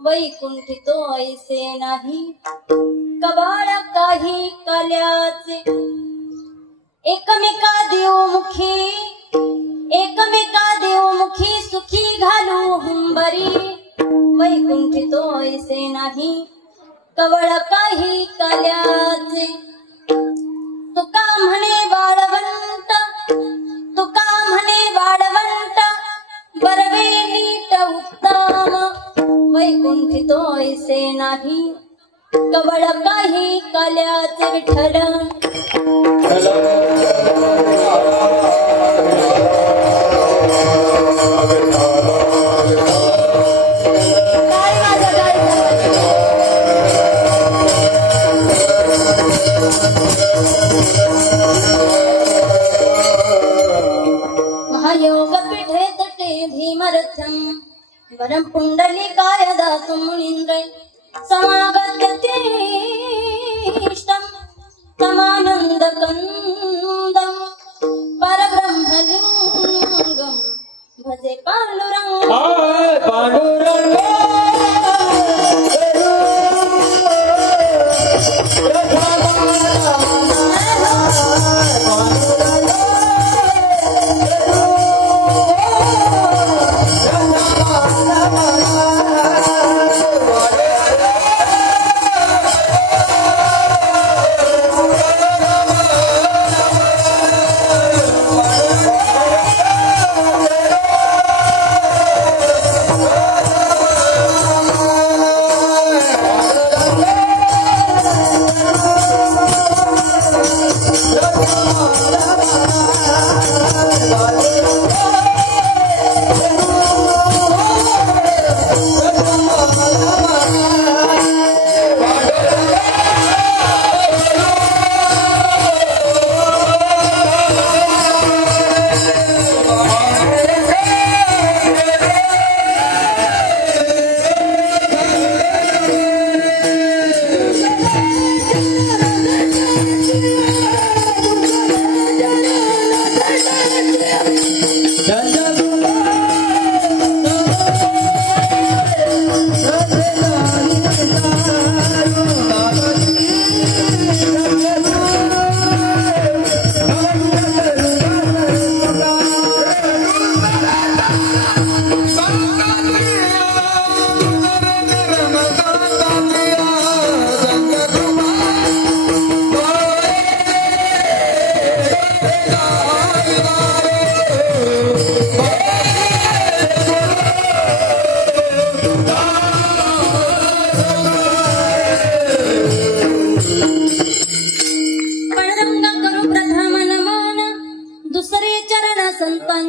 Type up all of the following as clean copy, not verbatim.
वैकुंठितो ऐसे नाही कवाळ काही कल्याचे एकमेका देवमुखी सुखी घालू हुंबरी वैकुंठितो ऐसे नाही कवळ काही कल्याचे तुका म्हणे वाळवंट बरवे नीट उत्तम वैकुंठितो ऐसे नाही कवळ काही कल्याचे विठ्ठल महायोग पीठे तटे भीमरथम वरं पुंडलिकाय दातु मुनीन्द्रै समागत्यतीष्टं समानन्दकन्दं परब्रह्मलिङ्गं भजे पाण्डुरङ्गं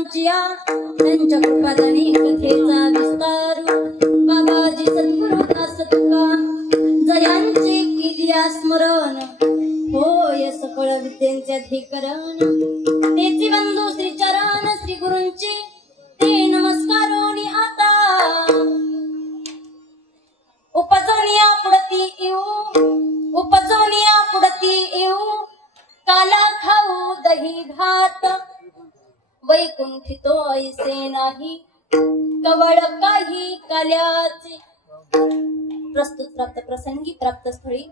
त्यांच्या कृपादानी कथेचा विस्तार बाबाजी सद्गुरु दास तुका जयांचे केलिया स्मरण होय सकळ विद्यांचे अधिकरण तेची बंधू श्री चरण श्री गुरूंचे ते नमस्कारोनी आता उपजवनिया पुढती येऊ काला खाऊ दही भात वैकुंठितो ऐसे नाही कवळ काही कल्याचे प्रस्तुत प्राप्त प्रसंगी प्राप्त स्थळी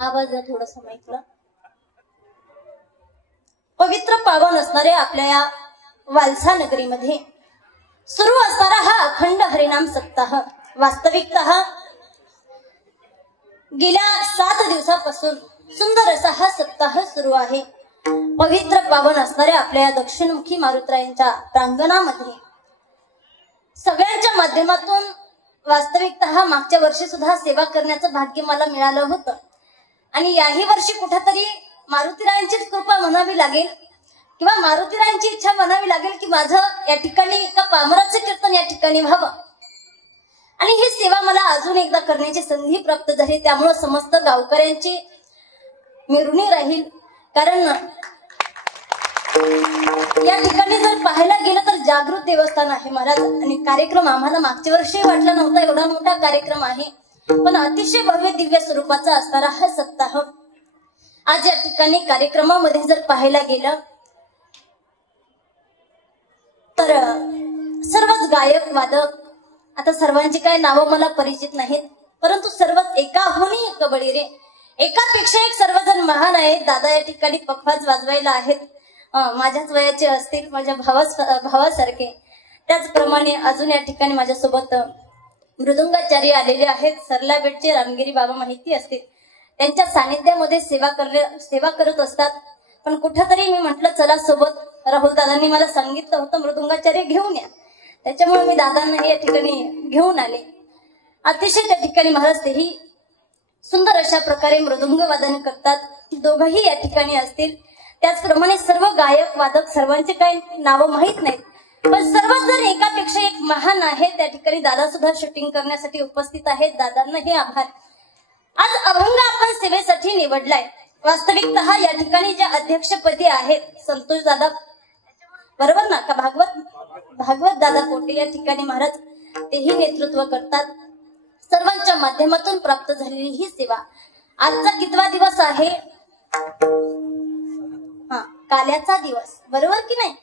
आवाज थोडासा माईकला पवित्र पावन असणाऱ्या आपल्या या वालसा नगरीमध्ये सुरू असणारा हा अखंड हरिनाम सप्ताह वास्तविकतः गेल्या 7 दिवसापासून सुंदर असा हा सप्ताह सुरू आहे। पवित्र पावन असणाऱ्या आपल्या दक्षिणमुखी मारुतरायांच्या प्रांगणामध्ये सगळ्यांच्या माध्यमातून वास्तविकतः मागच्या वर्षी सुद्धा सेवा करण्याचं भाग्य मला मिळालं होतं आणि याही वर्षी कुठेतरी मारुतीरायांचीच कृपा म्हणावी लागेल किंवा मारुतीरायांची इच्छा म्हणावी लागेल की माझं या ठिकाणी एका पामराचे कीर्तन या ठिकाणी व्हावं आणि ही सेवा मला अजून एकदा करण्याची संधी प्राप्त झाली। त्यामुळे समस्त गावकऱ्यांची मिरवणूक राहील, कारण या ठिकाणी जर पाहायला गेलं तर जागृत देवस्थान आहे महाराज आणि कार्यक्रम आम्हाला मागच्या वर्षी वाटला नव्हता एवढा मोठा कार्यक्रम आहे, पण अतिशय भव्य दिव्य स्वरूपाचा असणारा हा सप्ताह आज या ठिकाणी कार्यक्रमामध्ये जर पाहायला गेलं तर सर्वच गायक वादक, आता सर्वांची काय नावं मला परिचित नाहीत, परंतु सर्वच एकाहूनही एक कबड्डी रे, एकापेक्षा एक सर्वजण महान आहेत। दादा या ठिकाणी पखवाज वाजवायला आहेत, माझ्याच वयाचे असतील, माझ्या भावासारखे। त्याचप्रमाणे अजून या ठिकाणी माझ्यासोबत मृदुंगाचार्य आलेले आहेत, सरला बेटचे रामगिरी बाबा माहिती असतील, त्यांच्या सानिध्यामध्ये सेवा करत असतात। पण कुठेतरी मी म्हटलं चला सोबत राहुल दादांनी मला सांगितलं होतं मृदुंगाचार्य घेऊन या, त्याच्यामुळे मी दादांना या ठिकाणी घेऊन आले। अतिशय त्या ठिकाणी महाराज तेही सुंदर अशा प्रकारे मृदुंग वादन करतात, दोघंही या ठिकाणी असतील। त्याचप्रमाणे सर्व गायक वादक सर्वांचे काही नावं माहित नाहीत, पण सर्वच जण एकापेक्षा एक महान आहे। त्या ठिकाणी दादा सुद्धा शूटिंग करण्यासाठी उपस्थित आहेत, दादांनाही आभार। आज अभंग आपण सेवेसाठी निवडलाय। वास्तविकतः या ठिकाणी ज्या अध्यक्षपदी आहेत संतोष दादा, बरोबर ना का, भागवत दादा पोटे या ठिकाणी महाराज तेही नेतृत्व करतात। सर्वांच्या माध्यमातून प्राप्त झालेली ही सेवा आजचा कितवा दिवस आहे? काल्याचा दिवस, बरोबर की नाही?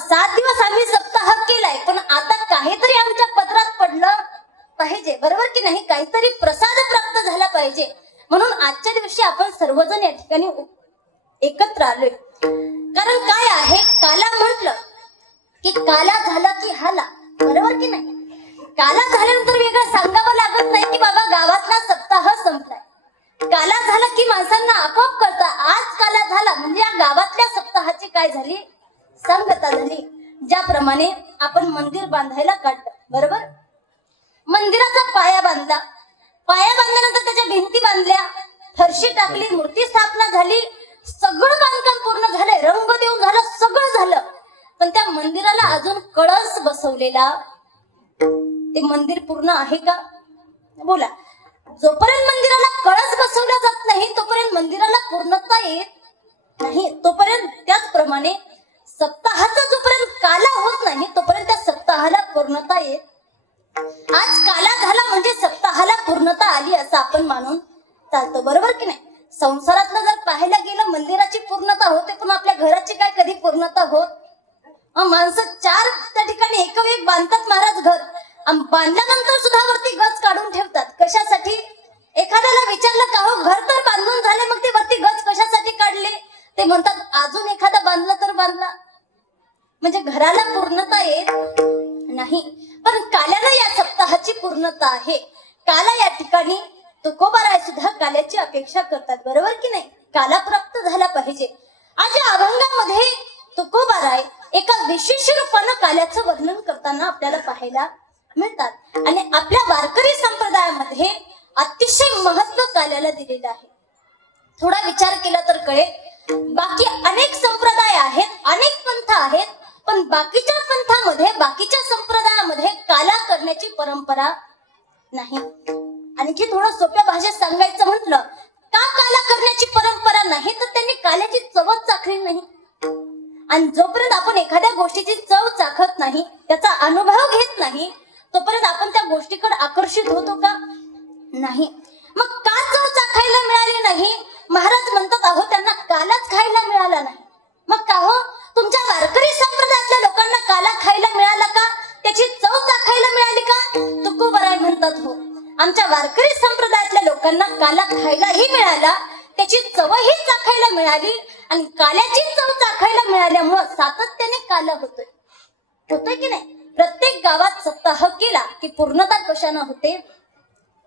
7 दिवस आम्ही सप्ताह केलाय, पण आता काहीतरी आमच्या पत्रात पडलं पाहिजे, बरोबर की नाही? काहीतरी प्रसाद प्राप्त झाला पाहिजे, म्हणून आजच्या दिवशी आपण सर्वजण या ठिकाणी एकत्र आलोय। कारण काय आहे, काला म्हटलं की काला झाला की हाला, बरोबर की नाही? काला झाल्यानंतर वेगळं सांगावं लागत नाही की बाबा गावातला सप्ताह संपलाय। काला झाला की माणसांना आपोआप कळतं आज काला झाला म्हणजे या गावातल्या सप्ताहाची काय झाली, सांगता झाली। ज्याप्रमाणे आपण मंदिर बांधायला काढलं, बरोबर? मंदिराचा पाया बांधला, पाया बांधल्यानंतर त्याच्या भिंती बांधल्या, फरशी टाकली, मूर्ती स्थापना झाली, सगळं बांधकाम पूर्ण झालंय, रंग देऊन झालं, सगळं झालं, पण त्या मंदिराला अजून कळस बसवलेला, ते मंदिर पूर्ण आहे का? बोला। जोपर्यंत मंदिराला कळस बसवला जात नाही तोपर्यंत मंदिराला पूर्णता येत नाही। तोपर्यंत त्याचप्रमाणे सप्ताहाचा जोपर्यंत काला होत नाही तोपर्यंत त्या सप्ताहाला पूर्णता येत। आज काला झाला म्हणजे सप्ताहाला पूर्णता आली असं आपण मानून चालतो, बरोबर की नाही? संसारातलं जर पाहायला गेलं मंदिराची पूर्णता होते, पण आपल्या घराची काय कधी पूर्णता होत? माणसं 4 त्या ठिकाणी एक बांधतात महाराज घर, बांधल्यानंतर सुद्धा वरती गज काढून ठेवतात। कशासाठी? एखाद्याला विचारलं का हो घर तर बांधून झाले, मग ते वरती गज कशासाठी काढले? ते म्हणतात अजून एखादा बांधला तर बांधला, म्हणजे घराला पूर्णता येत नाही। पण काल्याला या सप्ताहाची पूर्णता आहे। काला या ठिकाणी तुकोबाराय सुद्धा काल्याची अपेक्षा करतात, बरोबर की नाही? काला प्राप्त झाला पाहिजे। आज या अभंगामध्ये तुकोबाराय एका विशेष रूपानं काल्याचं वर्णन करताना आपल्याला पाहायला मिळतात आणि आपल्या वारकरी संप्रदायामध्ये अतिशय महत्व काल्याला दिलेलं आहे। थोडा विचार केला तर कळेल, बाकी अनेक संप्रदाय आहेत, अनेक पंथ आहेत, पण बाकीच्या पंथामध्ये, बाकीच्या संप्रदायामध्ये काला करण्याची परंपरा नाही। आणखी थोडं सोप्या भाषेत सांगायचं म्हटलं, का काला करण्याची परंपरा नाही? तर त्यांनी काल्याची चवच चाखली नाही, आणि जोपर्यंत आपण एखाद्या गोष्टीची चव चाखत नाही, त्याचा अनुभव घेत नाही, तोपर्यंत आपण त्या गोष्टीकडे आकर्षित होतो का? नाही। मग का चव चाखायला मिळाली नाही? महाराज म्हणतात अहो त्यांना कालाच खायला मिळाला नाही। मग का हो, तुमच्या वारकरी संप्रदायातल्या लोकांना काला खायला मिळाला का? त्याची चव चाखायला मिळाली का? तुकोबाराय म्हणतात हो, आमच्या वारकरी संप्रदायातल्या लोकांना काला खायलाही मिळाला, त्याची चवही चाखायला मिळाली आणि काल्याची चव चाखायला मिळाल्यामुळं सातत्याने काला होतोय की नाही. प्रत्येक गावात सप्ताह केला की पूर्णता कशानं होते,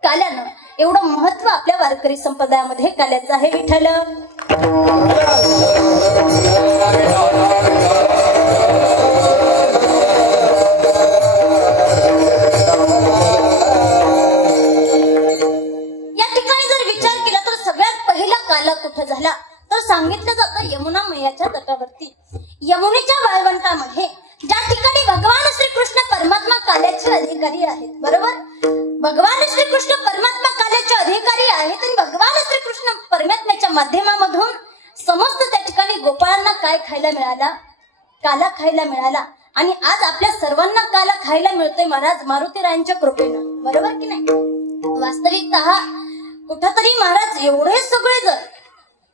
काल्यानं. एवढं महत्व आपल्या वारकरी संप्रदायामध्ये काल्याचं आहे. विठ्ठल या ठिकाणी जर विचार केला तर सगळ्यात पहिला काला कुठं झाला तर सांगितलं जातं यमुना मैयाच्या तटावरती. यमुनेच्या वाळवंटामध्ये ज्या ठिकाणी भगवान श्रीकृष्ण परमात्मा काल्याचे अधिकारी आहेत, बरोबर. भगवान श्रीकृष्ण परमात्मा काल्याचे अधिकारी आहेत आणि भगवान श्रीकृष्ण परमात्म्याच्या माध्यमामधून समस्त त्या ठिकाणी गोपाळांना काय खायला मिळाला, काला खायला मिळाला. आणि आज आपल्या सर्वांना काला खायला मिळतोय महाराज मारुतीरायांच्या कृपेनं, बरोबर की नाही. वास्तविकतः कुठंतरी महाराज एवढे सगळे जण,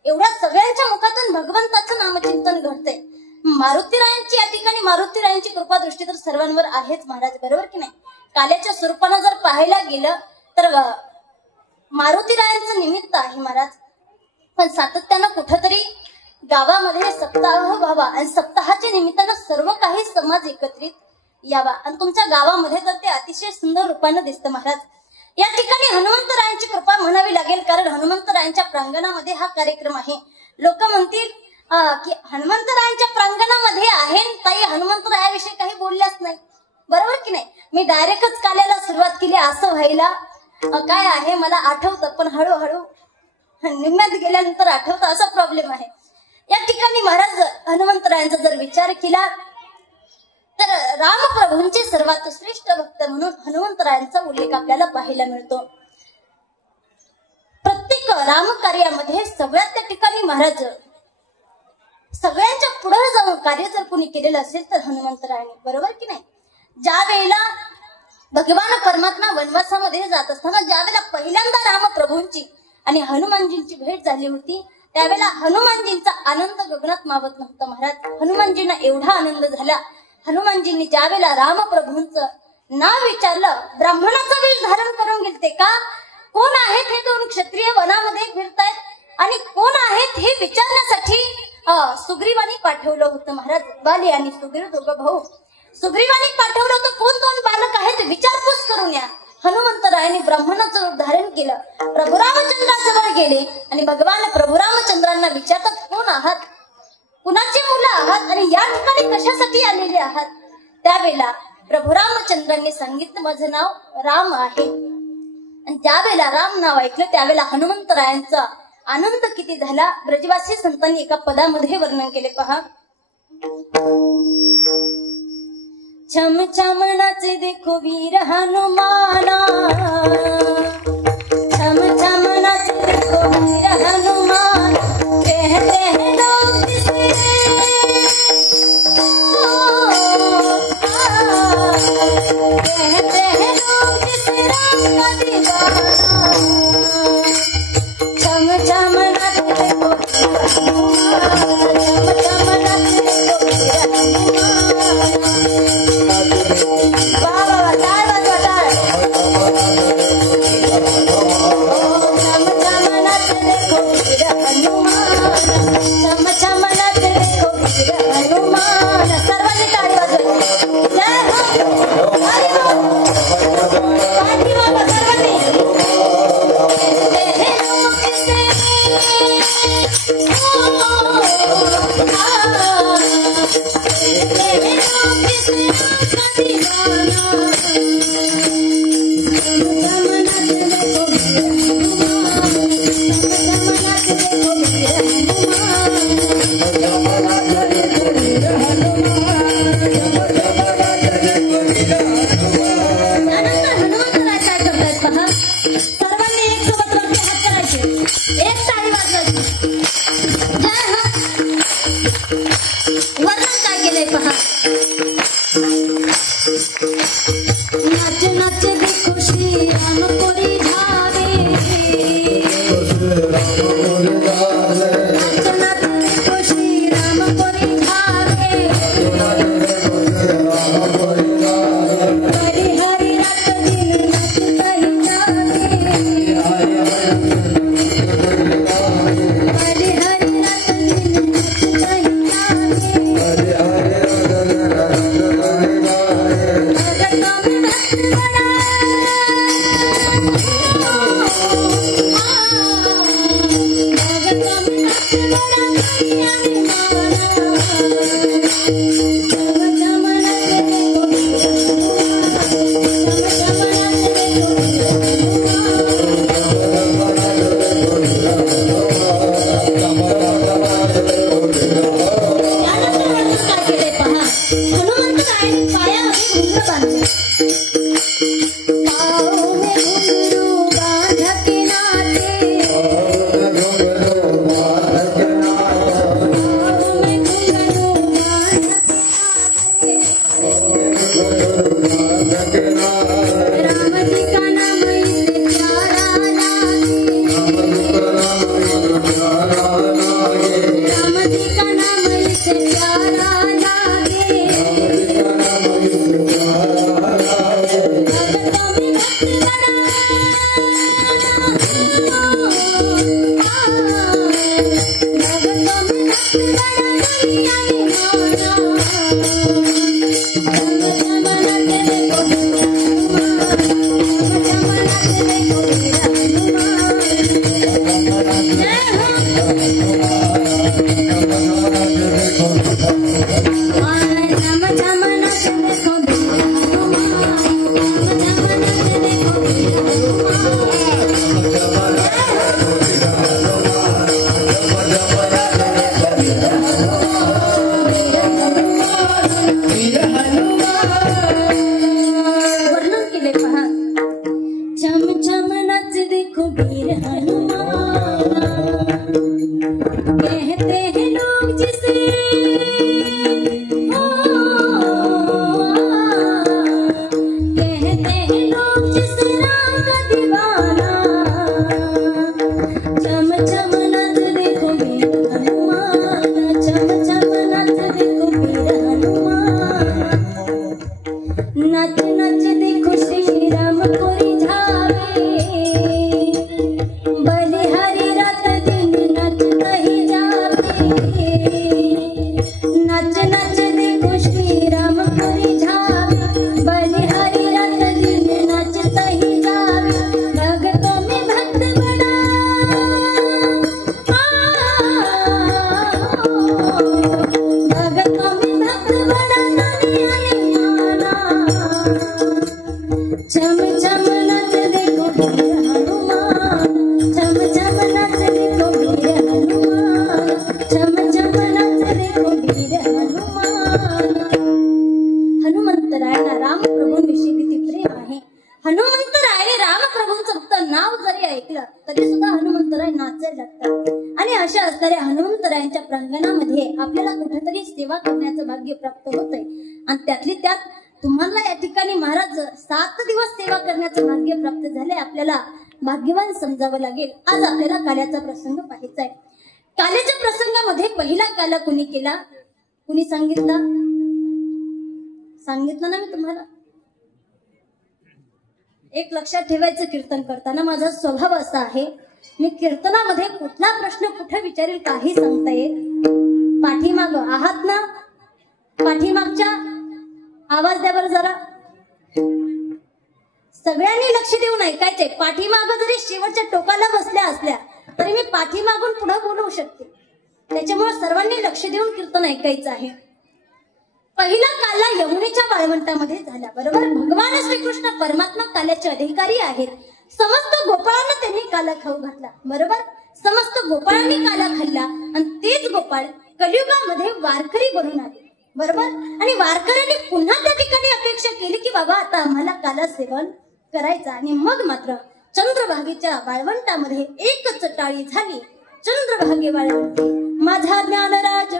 एवढ्या सगळ्यांच्या मुखातून भगवंताचं नामचिंतन घडतंय. मारुतीरायांची या ठिकाणी मारुतीरायांची कृपा दृष्टी तर सर्वांवर आहेच महाराज, बरोबर की नाही. काल्याच्या स्वरूपानं जर पाहायला गेलं तर मारुतीरायांचं निमित्त आहे महाराज. पण सातत्यानं कुठंतरी गावामध्ये सप्ताह व्हावा आणि सप्ताहाच्या निमित्तानं सर्व काही समाज एकत्रित यावा आणि तुमच्या गावामध्ये तर ते अतिशय सुंदर रूपानं दिसतं महाराज. या ठिकाणी हनुमंतरायांची कृपा म्हणावी लागेल, कारण हनुमंतरायांच्या प्रांगणामध्ये हा कार्यक्रम आहे. लोक म्हणतील की हनुमंतरायांच्या प्रांगणामध्ये आहे ताई, हनुमंतरायाविषयी काही बोलल्याच नाही, बरोबर की नाही. मी डायरेक्टच काल्याला सुरुवात केली असं व्हायला काय आहे मला आठवतं, पण हळूहळू निम्म्यात गेल्यानंतर आठवतं असा प्रॉब्लेम आहे. या ठिकाणी महाराज हनुमंतरायांचा जर विचार केला तर रामप्रभूंचे सर्वात श्रेष्ठ भक्त म्हणून हनुमंतरायांचा उल्लेख आपल्याला पाहायला मिळतो. प्रत्येक रामकार्यामध्ये सगळ्यात त्या ठिकाणी महाराज सगळ्यांच्या पुढे जाऊन कार्य जर कोणी केलेलं असेल तर हनुमंतरायांनी, बरोबर की नाही. ज्या वेळेला भगवान परमात्मा वनवासामध्ये जात असताना ज्या वेळेला पहिल्यांदा रामप्रभूंची आणि हनुमानजींची भेट झाली होती त्यावेळेला हनुमानजींचा आनंद गगनात मावत नव्हता महाराज. हनुमानजींना एवढा आनंद झाला, हनुमानजींनी ज्या वेळेला रामप्रभूंचं नाव विचारलं, ब्राह्मणाचा वेश धारण करून गेलते का, कोण आहेत हे दोन क्षत्रिय वनामध्ये फिरतायत आणि कोण आहेत हे विचारण्यासाठी सुग्रीवानी पाठवलं होतं महाराज. बाली आणि सुग्रीव दोघं भाऊ, सुग्रीवानी पाठवलं होतं कोण दोन बालक आहेत विचारपूस करून या. हनुमंतरायांनी ब्राह्मणाचं रूप धारण केलं, प्रभू रामचंद्राजवळ गेले आणि भगवान प्रभू रामचंद्रांना विचारतात कोण आहात, कुणाची मुलं आहात आणि या ठिकाणी कशासाठी आलेले आहात. त्यावेळेला प्रभू रामचंद्रांनी सांगितलं माझं नाव राम आहे. आणि त्यावेळेला राम नाव ऐकलं त्यावेळेला हनुमंतरायांचा आनंद किती झाला ब्रजवासी संतांनी एका पदामध्ये वर्णन केले पहा. छम छम नाचे देखो वीर हनुमाना, छम छम नाचे देखो वीर हनुमान, कहते हैं लोग किसे कहते हैं लोग किसे राम का दीवाना, छम छम नाचे देखो वीर हनुमान, छम छम नाचे देखो वीर हनुमान. सर्वांनी टाळी वाजवायची. जय हो, हरी बोल, पाठी वाजवा सर्वांनी. नाच नाच देखो श्री राम कोरी धावे, नाच नाच देखो श्री राम कोरी धावे. हनुमंतरायांच्या प्रांगणामध्ये आपल्याला कुठेतरी सेवा करण्याचं भाग्य प्राप्त होतंय आणि त्यातली त्यात तुम्हाला या ठिकाणी महाराज 7 दिवस सेवा करण्याचं भाग्य प्राप्त झाले. आपल्याला भाग्यवान समजावं लागेल. आज आपल्याला काल्याचा प्रसंग पाहायचा आहे. काल्याच्या प्रसंगामध्ये पहिला काला कुणी केला, कुणी सांगितलं ना मी तुम्हाला. एक लक्षात ठेवायचं, कीर्तन करताना माझा स्वभाव असा आहे, मी कीर्तनामध्ये कुठला प्रश्न कुठे विचारेल काही सांगता येईल. पाठीमाग आहात ना, पाठीमागच्या आवाज द्या बरं जरा. सगळ्यांनी लक्ष देऊन ऐकायचंय. पाठीमाग जरी शेवटच्या टोकाला बसल्या असल्या तरी मी पाठीमागून पुढे बोलवू शकते. त्याच्यामुळे सर्वांनी लक्ष देऊन कीर्तन ऐकायचं आहे. पहिला काला यमुनेच्या वाळवंटामध्ये झाला. बरोबर, भगवान श्रीकृष्ण परमात्मा काल्याचे अधिकारी आहेत. समस्त गोपाळांना त्यांनी काला खाऊ घातला. बरोबर, समस्त गोपाळांनी काला खाल्ला आणि तेच गोपाळ कलियुगामध्ये वारकरी बनून आले. बरोबर, आणि वारकऱ्यांनी पुन्हा त्या ठिकाणी अपेक्षा केली की बाबा आता आम्हाला काला सेवन करायचा. आणि मग मात्र चंद्रभागेच्या वाळवंटामध्ये एकच टाळी झाली. चंद्रभागे वाळवंटी माझा ज्ञानराज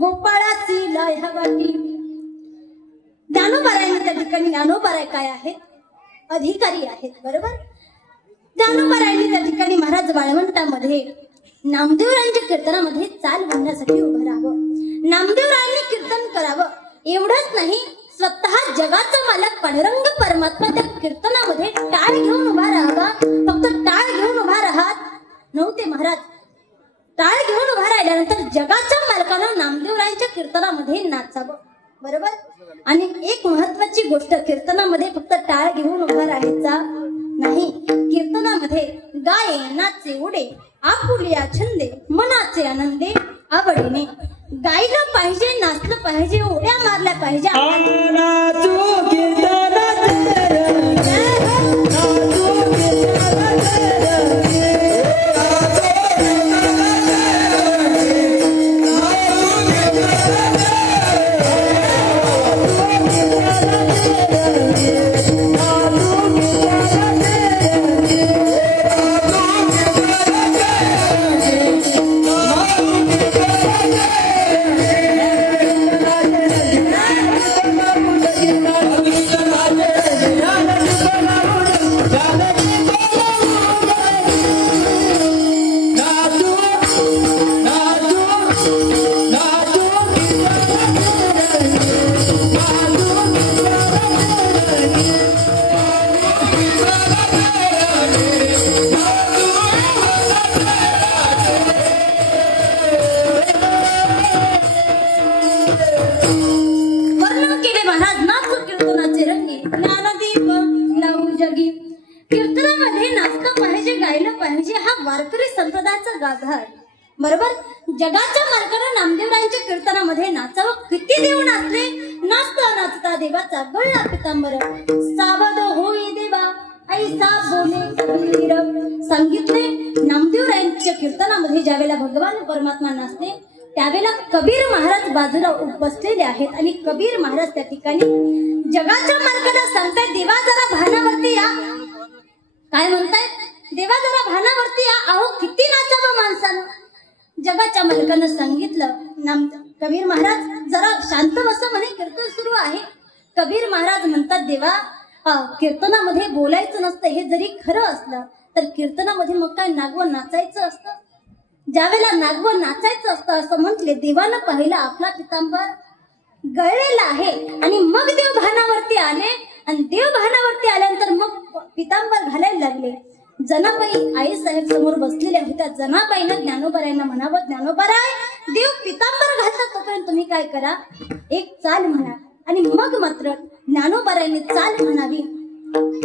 गोपाळाची लाह्या वाटी. ज्ञानोबारायांनी त्या ठिकाणी, ज्ञानोबाराय काय आहेत, अधिकारी आहेत. बरोबर, ज्ञानोबारायांनी त्या ठिकाणी महाराज वाळवंटामध्ये नामदेवरायांच्या कीर्तनामध्ये चाल म्हणण्यासाठी उभं राहावं, नामदेवरायांनी कीर्तन करावं. एवढंच नाही, स्वतः जगाचा मालक पांडुरंग परमात्मा त्या कीर्तनामध्ये टाळ घेऊन उभा राहावा. फक्त टाळ घेऊन उभा राहत नव्हते महाराज, टाळ घेऊन उभा राहिल्यानंतर जगाच्या मालकानं नामदेवरायांच्या कीर्तनामध्ये नाचावं. बरोबर, आणि एक महत्वाची गोष्ट, कीर्तनामध्ये फक्त टाळ घेऊन उभा राहायचा नाही. कीर्तनामध्ये गाये नाचे उडे आपुलिया छंदे मनाचे आनंदे आवडीने गायला पाहिजे, नाचलं पाहिजे, उड्या मारल्या पाहिजे. Naatu बरोबर. जगाच्या मालकानं नामदेवरायांच्या कीर्तनामध्ये नाचावं. किती देव नाचले. नाचता नाचता देवाचा गळला पितांबर. सावध होई देवा ऐसा बोले कबीर. सांगितले नामदेवरायांच्या कीर्तनामध्ये ज्यावेळेला भगवान परमात्मा नाचले त्यावेळेला कबीर महाराज बाजूला बसलेले आहेत आणि कबीर महाराज त्या ठिकाणी जगाच्या मालकाला सांगताय देवा जरा भानावरती या. काय म्हणताय. देवा जरा भानावरती या. अहो किती नाचावं माणसानं. जगाच्या मालकानं सांगितलं कबीर महाराज जरा शांत बसा म्हणे कीर्तन सुरू आहे. कबीर महाराज म्हणतात देवा कीर्तनामध्ये बोलायचं नसतं हे जरी खरं असलं तर कीर्तनामध्ये मग काय नागवं नाचायचं असतं. ज्यावेळेला नागवं नाचायचं असतं असं म्हटले देवानं पाहिलं आपला पितांबर गळलेला आहे आणि मग देव भानावरती आले आणि देव भानावरती आल्यानंतर मग पितांबर घालायला लागले. जनाबाई आई साहेब समोर बसलेल्या होत्या. जनाबाईनं ज्ञानोबारायांना म्हणावं ज्ञानोबाराय देव पितांबर घालतात तोपर्यंत तुम्ही काय करा एक चाल म्हणा. आणि मग मात्र ज्ञानोबारायांनी चाल म्हणावी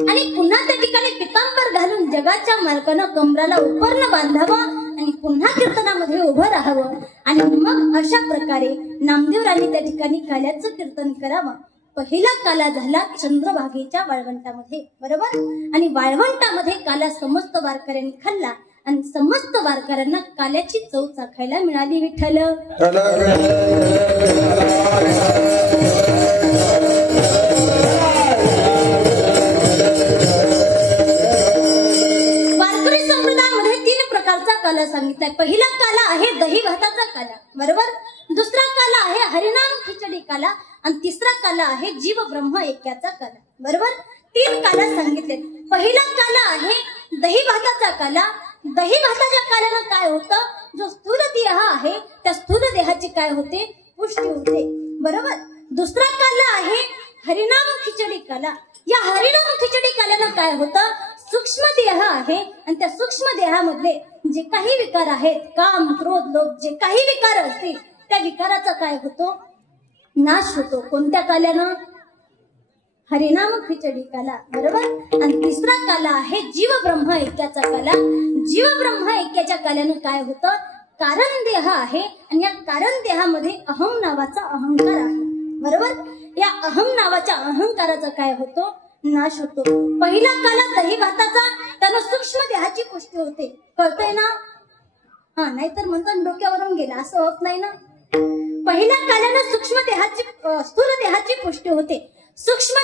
आणि पुन्हा त्या ठिकाणी पितांबर घालून जगाच्या मालकानं कमराला उपरणं बांधावं आणि पुन्हा कीर्तनामध्ये उभं राहावं. आणि मग अशा प्रकारे नामदेवरायांनी त्या ठिकाणी काल्याचं कीर्तन करावं. पहिला काला झाला चंद्रभागेच्या वाळवंटामध्ये. बरोबर. आणि वाळवंटामध्ये काला समस्त वारकऱ्यांनी खाल्ला आणि समस्त वारकऱ्यांना काल्याची चव चाखायला मिळाली. विठ्ठल वारकरी संप्रदायामध्ये 3 प्रकारचा काला सांगितलाय. पहिला काला आहे दही भाताचा काला. बरोबर. दुसरा काला आहे हरिनाम खिचडी काला आणि तिसरा काला आहे जीव ब्रह्म ऐक्याचा काला. बरोबर. 3 काला सांगितले. पहिला काला आहे दही भाताचा काला. दही भाताच्या काल्यानं काय होतं जो स्थूल देह आहे त्या स्थूल देहाची काय होते पुष्टी होते. बरोबर. दुसरा काला आहे हरिनाम खिचडी काला. या हरिनाम खिचडी काल्यानं काय होतं सूक्ष्म देह आहे आणि त्या सूक्ष्म देहामधले जे काही विकार आहेत काम क्रोध लोभ जे काही विकार असतील त्या विकाराचा काय होतो नाश होतो. कोणत्या काल्यानं हरिनाम खिचडी काला. बरोबर. आणि तिसरा काला आहे जीव ब्रह्म ऐक्याचा काला. जीव ब्रह्म ऐक्याच्या काल्यानं काय होतं कारण देह आहे आणि या कारण देहामध्ये अहम नावाचा अहंकार आहे. बरोबर. या अहम नावाच्या अहंकाराचा काय होतो नाश होतो. पहिला काला दही भाताचा त्यानं सूक्ष्म देहाची पुष्टी होते. कळतंय ना. नाहीतर म्हणतात डोक्यावरून गेला असं होत नाही ना. पहिल्या काल्यानं सूक्ष्म देहाची स्थूल देहाची पुष्टी होते. सूक्ष्म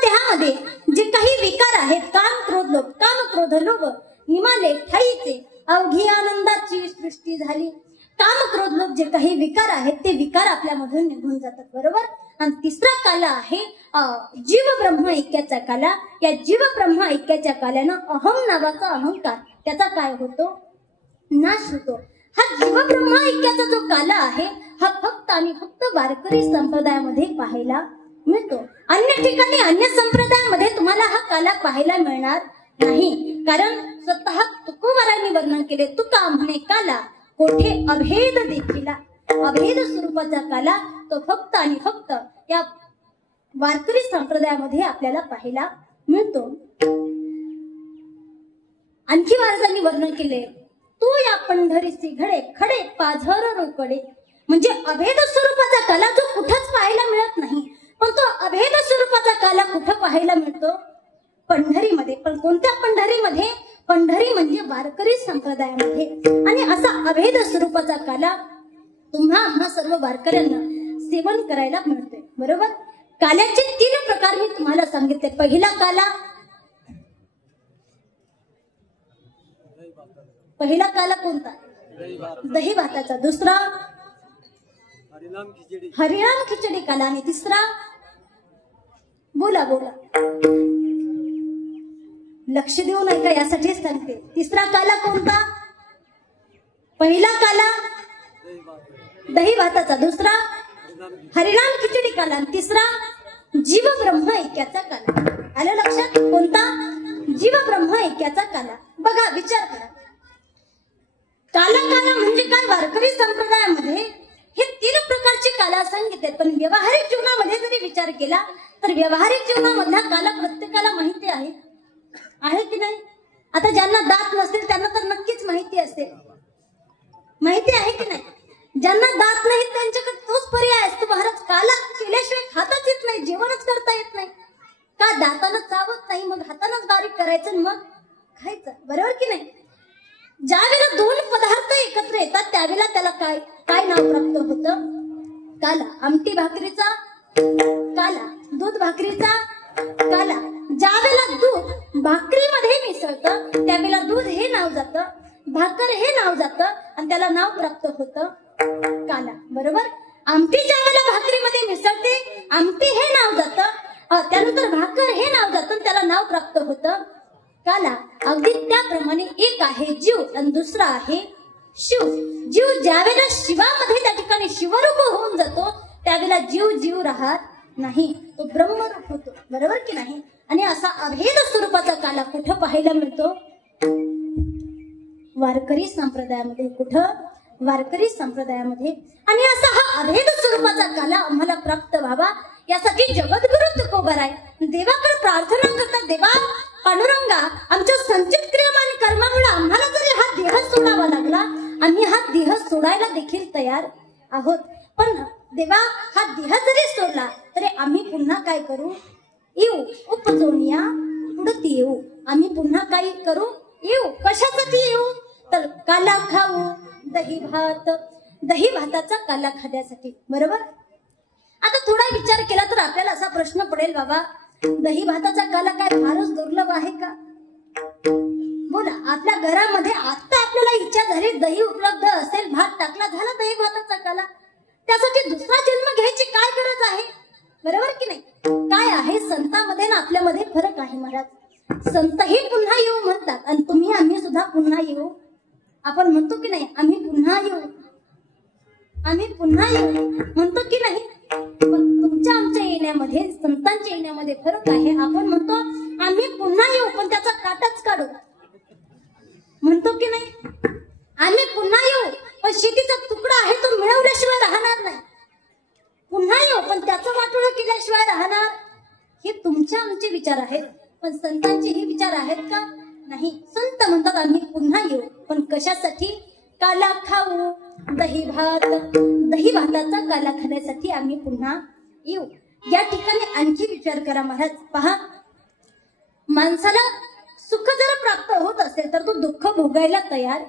देहामध्ये जे काही विकार आहेत काम क्रोध लोभ निमाले ठाईचे अवघी आनंदाची सृष्टी झाली. काम क्रोध लोभ जे काही विकार आहेत ते विकार आपल्यामधून निघून जातात. बरोबर. आणि तिसरा काला आहे जीव ब्रह्म ऐक्याचा काला. या जीव ब्रह्म ऐक्याच्या काल्यानं अहम नावाचा अहंकार त्याचा काय होतो नाश होतो. हा जीव ब्रह्म ऐक्याचा जो काला आहे हा फक्त आणि फक्त वारकरी संप्रदायामध्ये पाहायला मिळतो. अन्य ठिकाणी अन्य संप्रदायामध्ये तुम्हाला हा काला पाहायला मिळणार नाही. कारण स्वतः तुकोबारायांनी वर्णन केले. तुका म्हणे काला कोठे अभेद देखीला. अभेद स्वरूपाचा काला तो फक्त आणि फक्त या वारकरी संप्रदायामध्ये आपल्याला पाहायला मिळतो. आणखी महाराजांनी वर्णन केले तू या पंढरीसी घडे खडे पाझर रोकडे. म्हणजे अभेद स्वरूपाचा काला जो कुठंच पाहायला मिळत नाही पण तो अभेद स्वरूपाचा काला कुठं पाहायला मिळतो पंढरीमध्ये. पण कोणत्या पंढरीमध्ये पंढरी म्हणजे वारकरी संप्रदायामध्ये. आणि असा अभेद स्वरूपाचा काला तुम्हा सर्व वारकऱ्यांना सेवन करायला मिळतोय. बरोबर. काल्याचे 3 प्रकार मी तुम्हाला सांगितले. पहिला काला कोणता दही भाताचा. दुसरा हरिनाम खिचडी काला आणि तिसरा बोला लक्ष देऊ नका यासाठीच सांगते. तिसरा काला कोणता. पहिला काला दही भाताचा. दुसरा हरिनाम खिचडी काला आणि तिसरा जीव ब्रह्म ऐक्याचा काला. आलं लक्षात. कोणता जीव ब्रह्म ऐक्याचा काला. बघा विचार करा काला म्हणजे काय. वारकरी संप्रदायामध्ये हे 3 प्रकारचे काला सांगितले. पण व्यवहारिक जीवनामध्ये जरी विचार केला तर व्यवहारिक जीवनामधला काला प्रत्येकाला माहिती आहे की नाही. आता ज्यांना दात नसतील त्यांना तर नक्कीच माहिती असेल, माहिती आहे की नाही? ज्यांना दात नाहीत त्यांच्याकडे तोच पर्याय असतो महाराज, काला केल्याशिवाय खाताच येत नाही, जेवणच करता येत नाही. का दातानं चावत नाही, मग हातानंच बारीक करायचं मग खायचं, बरोबर की नाही? ज्या वेळेला दोन पदार्थ एकत्र येतात त्यावेळेला त्याला काय काय नाव प्राप्त होतं? काला. आमटी भाकरीचा काला, दूध भाकरीचा काला. ज्या वेळेला दूध भाकरीमध्ये मिसळतं त्यावेळेला दूध हे नाव जातं, भाकर हे नाव जातं आणि त्याला नाव प्राप्त होतं काला, बरोबर? आमटी ज्या वेळेला भाकरीमध्ये मिसळते आमटी हे नाव जातं, त्यानंतर भाकर हे नाव जातं त्याला नाव प्राप्त होतं काला. अगदी त्याप्रमाणे एक आहे जीव आणि दुसरा आहे शिव. जीव ज्या वेळेला शिवामध्ये त्या ठिकाणी शिवरूप होऊन जातो त्यावेळेला जीव जीव राहत नाही, तो ब्रह्मरूप होतो, बरोबर की नाही? आणि असा अभेद स्वरूपाचा काला कुठं पाहायला मिळतो? वारकरी संप्रदायामध्ये. कुठं? वारकरी संप्रदायामध्ये. आणि असा हा अभेद स्वरूपाचा काला आम्हाला प्राप्त व्हावा यासाठी जगद्गुरु तुकोबाराय देवाकडे प्रार्थना करतात, देवा पांडुरंगा आमच्या संचित क्रिया आणि कर्मामुळे आम्हाला जरी हा देह सोडावा लागला, आम्ही हा देह सोडायला देखील तयार आहोत, पण देवा हा देह जरी सोडला तरी आम्ही पुन्हा काय करू? येऊ उपजोनिया पुढती येऊ. आम्ही पुन्हा काय करू? येऊ. कशासाठी येऊ? तर काला खाऊ, दही भात, दही भाताचा काला खाण्यासाठी, बरोबर? आता थोडा विचार केला तर आपल्याला असा प्रश्न पडेल, बाबा दही भाताचा काला काय फारच दुर्लभ आहे का? बोला, आपल्या घरामध्ये आता आपल्याला इच्छा झाली, दही उपलब्ध असेल, भात टाकला, झाला दही भाताचा काला. त्यासाठी दुसरा जन्म घ्यायची काय गरज आहे? बरोबर की नाही? काय आहे संतांमध्ये ना आपल्यामध्ये फरक आहे महाराज. संतही पुन्हा येऊ म्हणतात आणि तुम्ही आम्ही सुद्धा पुन्हा येऊ. आपण म्हणतो की नाही आम्ही पुन्हा येऊ, आम्ही पुन्हा येऊ म्हणतो की नाही? पण तुमच्या आमच्या येण्यामध्ये, संतांच्या येण्यामध्ये फरक आहे. आपण म्हणतो आम्ही पुन्हा येऊ पण त्याचा काटाच काढू, म्हणतो की नाही? आम्ही पुन्हा येऊ पण शेतीचा तुकडा आहे तो मिळवल्याशिवाय राहणार नाही, पुन्हा येऊ पण त्याचं वाटोळं केल्याशिवाय राहणार. हे तुमच्या आमचे विचार आहेत, पण संतांचे हे विचार आहेत का? नाही. संत म्हणतात आम्ही पुन्हा येऊ, पण कशासाठी? काला खाऊ, दही भात, दही भाताचा काला खाण्यासाठी आम्ही पुन्हा येऊ. या ठिकाणी आणखी विचार करा महाराज. पहा, माणसाला सुख जर प्राप्त होत असेल तर तो दुःख भोगायला तयार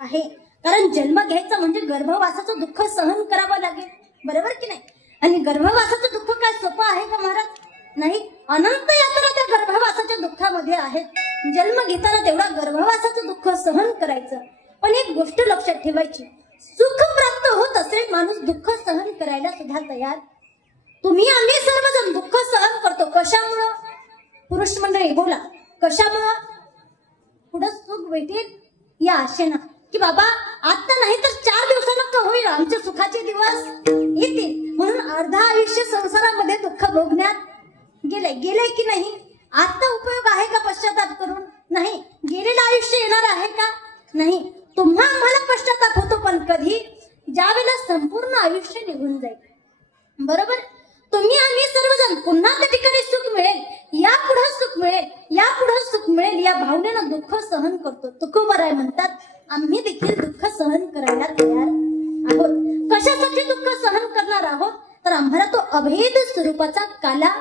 आहे, कारण जन्म घ्यायचा म्हणजे गर्भवासाचं दुःख सहन करावं लागेल, बरोबर की नाही? आणि गर्भवासाचं दुःख काय सोपं आहे का महाराज? नाही. अनंत यात्रा त्या गर्भवासाच्या दुःखामध्ये आहेत. जन्म घेताना तेवढा गर्भवासाचं दुःख सहन करायचं, पण एक गोष्ट लक्षात ठेवायची, सुख प्राप्त होत असेल माणूस दुःख सहन करायला सुद्धा तयार. तुम्ही आम्ही सर्वजण दुःख सहन करतो, कशामुळं? पुरुष मंडळी बोला, कशामुळं? पुढं सुख भेटेल या आशेनं, की बाबा आता नाही तर 4 दिवसानं का होईल आमच्या सुखाचे दिवस येतील, म्हणून अर्धा आयुष्य संसारामध्ये दुःख भोगण्यात गेलंय की नाही? आता उपयोग आहे का पश्चाताप करून? नाही. गेलेलं आयुष्य येणार आहे का? नाही. तुम्हा आम्हाला पश्चाताप होतो, पण कधी? ज्या वेळेला संपूर्ण आयुष्य निघून जाईल, बरोबर? तुम्ही आम्ही सर्वजण पुन्हा त्या ठिकाणी सुख मिळेल, यापुढे सुख मिळेल, यापुढे सुख मिळेल या भावनेनं दुःख सहन करतो. तुकोबाराय म्हणतात आम्ही देखील दुःख सहन करायला तयार आहोत. कशासाठी दुःख सहन करणार आहोत? तर आम्हाला तो अभेद स्वरूपाचा काला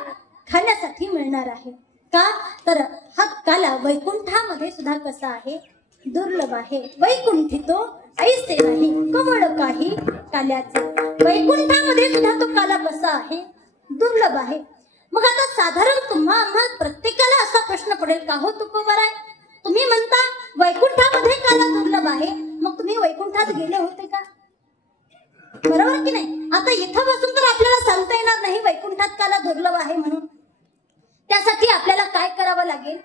खाण्यासाठी मिळणार आहे. का? तर हा काला वैकुंठामध्ये सुद्धा कसा आहे? दुर्लभ आहे. वैकुंठितो ऐसे नाही कवळ काही काल्याचे. वैकुंठामध्ये सुद्धा तो काला कसा आहे? दुर्लभ आहे. मग आता साधारण तुम्हा आम्हा प्रत्येकाला असा प्रश्न पडेल, का हो तुकोबाराय तुम्ही म्हणता वैकुंठामध्ये काला दुर्लभ आहे, मग तुम्ही वैकुंठात गेले होते का? बरोबर की नाही? आता इथं बसून तर आपल्याला सांगता येणार नाही वैकुंठात काला दुर्लभ आहे म्हणून. त्यासाठी आपल्याला काय करावं लागेल?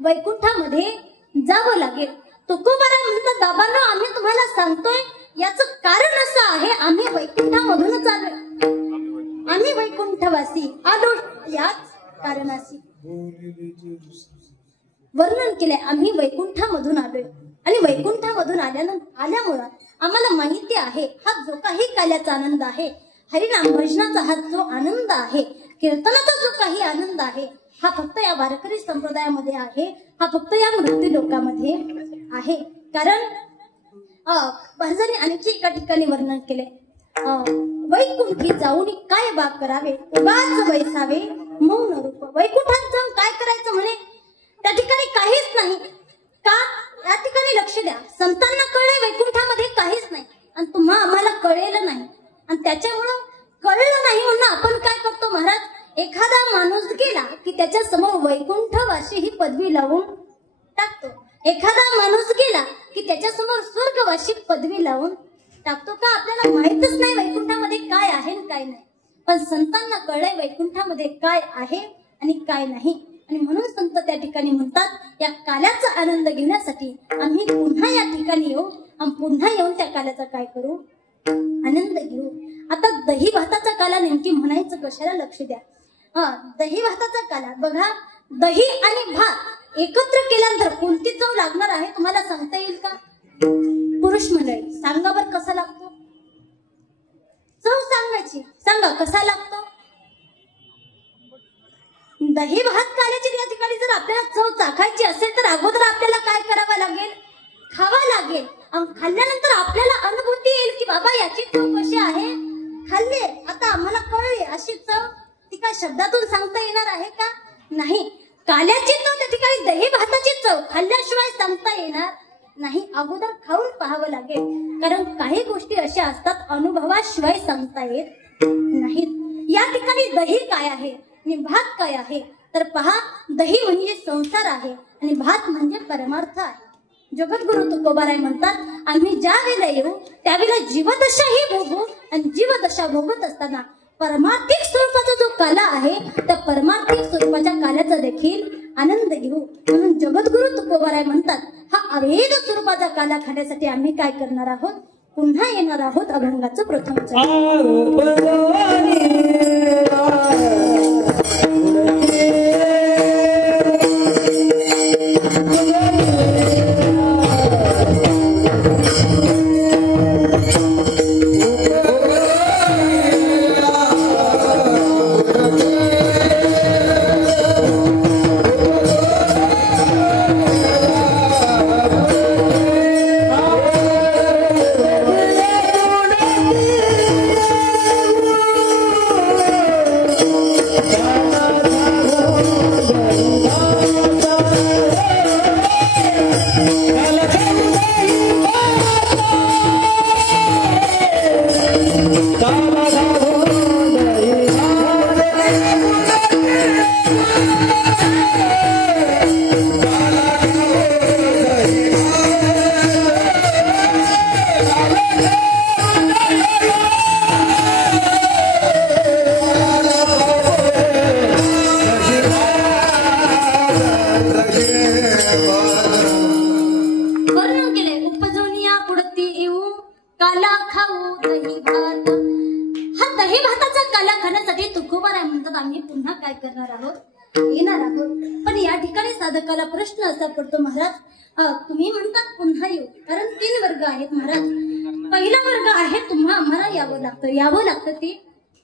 वैकुंठामध्ये जावं लागेल. तुकोबाराय म्हणतात बाबांनो आम्ही तुम्हाला सांगतोय याचं कारण असं आहे, आम्ही वैकुंठामधूनच आलोय, आम्ही वैकुंठवासी आलो याच कारणाशी वर्णन केलंय. आम्ही वैकुंठामधून आलोय आणि वैकुंठामधून आल्यामुळं आम्हाला माहिती आहे हा जो काही काल्याचा आनंद आहे, हरिनाम भजनाचा हा जो आनंद आहे, कीर्तनाचा जो काही आनंद आहे, हा फक्त या वारकरी संप्रदायामध्ये आहे, हा फक्त या मृत्यू लोकांमध्ये आहे. कारण महाराजांनी आणखी एका ठिकाणी वर्णन केले, वैकुंठी जाऊन काय बाग करावे, उगाच बैसावे मौन रूप. वैकुंठात जाऊन काय करायचं म्हणे, त्या ठिकाणी काहीच नाही. का, या ठिकाणी लक्ष द्या. संतांना कळले वैकुंठामध्ये काहीच नाही आणि तुम्हा आम्हाला कळेल नाही, आणि त्याच्यामुळं कळलं नाही म्हणून आपण काय करतो महाराज, एखादा माणूस गेला की त्याच्या समोर वैकुंठवासी ही पदवी लावून टाकतो. एखादा माणूस गेला की त्याच्या समोर स्वर्गवासी पदवी लावून टाकतो. का, आपल्याला माहितच नाही वैकुंठामध्ये काय आहे आणि काय नाही. पण संतांना कळलंय वैकुंठामध्ये काय आहे आणि काय नाही. आणि म्हणून संत त्या ठिकाणी म्हणतात, या काल्याचा आनंद घेण्यासाठी आम्ही पुन्हा या ठिकाणी येऊ आणि पुन्हा येऊन त्या काल्याचा काय करू, आनंद घेऊ. आता दही भाताचा काला नेमकी म्हणायचं कशाला, लक्ष द्या. दही भाताचा काला बघा, दही आणि भात एकत्र केल्यानंतर कोणती चव लागणार आहे तुम्हाला सांगता येईल का? पुरुष मंडळी सांगा बरं कसा लागतो, चव सांगायची, सांगा कसा लागतो. दही भात काल्याची या ठिकाणी जर आपल्याला चव चाखायची असेल तर अगोदर आपल्याला काय करावं लागेल, खावा लागेल. खाल्ल्यानंतर आपल्याला अनुभूती येईल की बाबा याची चव कशी आहे. खाल्ले, आता आम्हाला कळली अशी चव, ती काय शब्दातून सांगता येणार आहे का? नाही. काल्याची चव त्या ठिकाणी दही भाताची चव खाल्ल्याशिवाय सांगता येणार नाही, अगोदर खाऊन पाहावं लागेल. कारण काही गोष्टी अशा असतात अनुभवाशिवाय सांगता येत नाहीत. या ठिकाणी दही काय आहे आणि भात काय आहे तर पहा, दही म्हणजे संसार आहे आणि भात म्हणजे परमार्थ आहे. जगद्गुरु तुकोबाराय म्हणतात, आम्ही ज्या वेळेला येऊ त्यावेळेला जीवदशा ही भोगू आणि जीवदशा भोगत असताना परमार्थिक स्वरूपाचा जो काला आहे त्या परमार्थिक स्वरूपाच्या काल्याचा देखील आनंद घेऊ. म्हणून जगद्गुरु तुकोबाराय म्हणतात, हा अभेद स्वरूपाचा काला खाण्यासाठी आम्ही काय करणार आहोत, पुन्हा येणार आहोत अभंगाचं प्रथम साधकाला प्रश्न असा पडतो, महाराज तुम्ही म्हणतात पुन्हा येऊ, कारण 3 वर्ग आहेत महाराज. पहिला वर्ग आहे तुम्हा आम्हाला यावं लागतं ते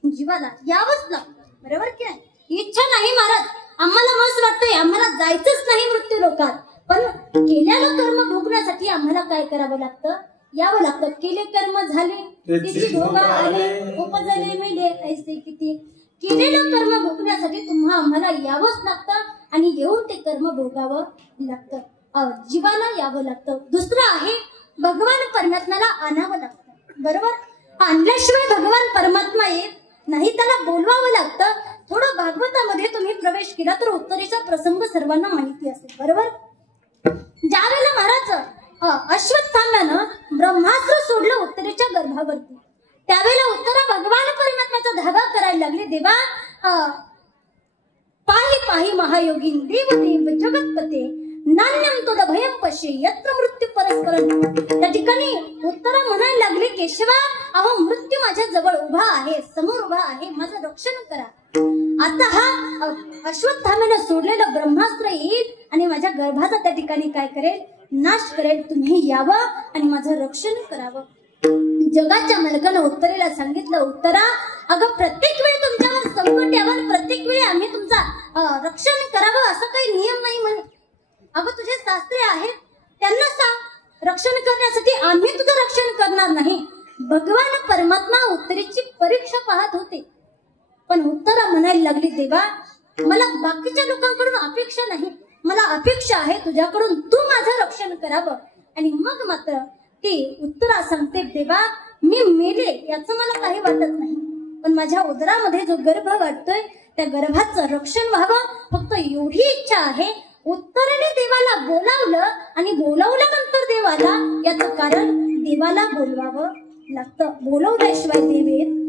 जीवाला यावंच लागतं, बरोबर की नाही. इच्छा नाही महाराज, आम्हाला मस्त वाटतंय आम्हाला जायचंच नाही मृत्यू लोकात, पण केलेलं कर्म भोगण्यासाठी आम्हाला काय करावं लागतं, यावं लागतं. केले कर्म झाले त्याची भोगा आले, उपजले मेले ऐसे किती. केलेलं कर्म भोगण्यासाठी तुम्हा आम्हाला यावंच लागतं आणि येऊन ते कर्म भोगावं लागतं, जीवाला यावं लागतं. दुसरं आहे भगवान परमात्म्याला आणावं लागतं, बरोबर. आणल्याशिवाय भगवान परमात्मा येत नाही, त्याला बोलवावं लागतं. थोडं भागवतामध्ये तुम्ही प्रवेश केला तर उत्तरेचा प्रसंग सर्वांना माहिती असेल, बरोबर. ज्या वेळेला महाराज अश्वत्थाम्यानं ब्रह्मास्त्र सोडलं उत्तरेच्या गर्भावरती, त्यावेळेला उत्तरा भगवान परमात्म्याचा धावा करायला लागले, देवा पाहि पाहि महायोगीन देवदेव जगतपते नान्यम तोद भयम पश्ये यत्र मृत्यू परस्परम. त्या ठिकाणी उत्तरा म्हणायला लागले, केशवा अहो मृत्यू माझ्या जवळ उभा आहे, समोर उभा आहे, माझं रक्षण करा. आता हा अश्वत्थाम्यानं सोडलेलं ब्रह्मास्त्र येईल आणि माझ्या गर्भाचा त्या ठिकाणी काय करेल, नाश करेल. तुम्ही यावं आणि माझं रक्षण करावं. जगाच्या मालकानं उत्तरेला सांगितलं, उत्तरा अगं प्रत्येक वेळी तुमच्यावर संकट यावं, प्रत्येक वेळी आम्ही तुमचा रक्षण करावं असं काही नियम नाही म्हणे. अगं तुझे शास्त्रे आहेत त्यांना सांग, रक्षण करण्यासाठी आम्ही तुझं रक्षण करणार नाही. भगवान परमात्मा उत्तरेची परीक्षा पाहत होते. पण उत्तरा म्हणायला लागली, देवा मला बाकीच्या लोकांकडून अपेक्षा नाही, मला अपेक्षा आहे तुझ्याकडून, तू माझं रक्षण करावं. आणि मग मात्र ती उत्तरा सांगते, देवा मी मेले याचं मला काही वाटत नाही, पण माझ्या उदरामध्ये जो गर्भ वाटतोय त्या गर्भाचं रक्षण व्हावं, फक्त एवढी इच्छा आहे. उत्तरेने देवाला बोलावलं आणि बोलावल्यानंतर देवाला, याचं कारण देवाला बोलवावं लागतं. बोलवल्याशिवाय देव येत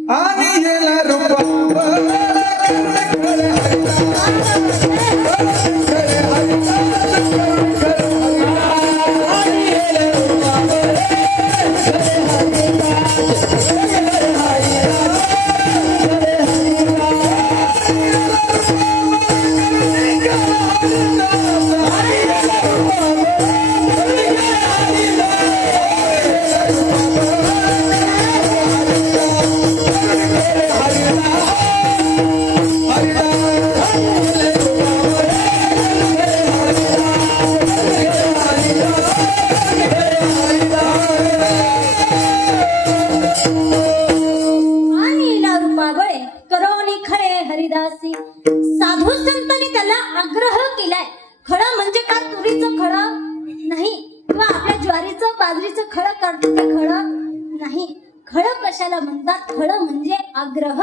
साधू संतांनी त्याला आग्रह केलाय. खडं म्हणजे का तुरीचं खडं नाही, किंवा आपल्या ज्वारीचं बाजरीचं खडं काढतो ते खडं नाही. खडं कशाला म्हणतात? खडं म्हणजे आग्रह.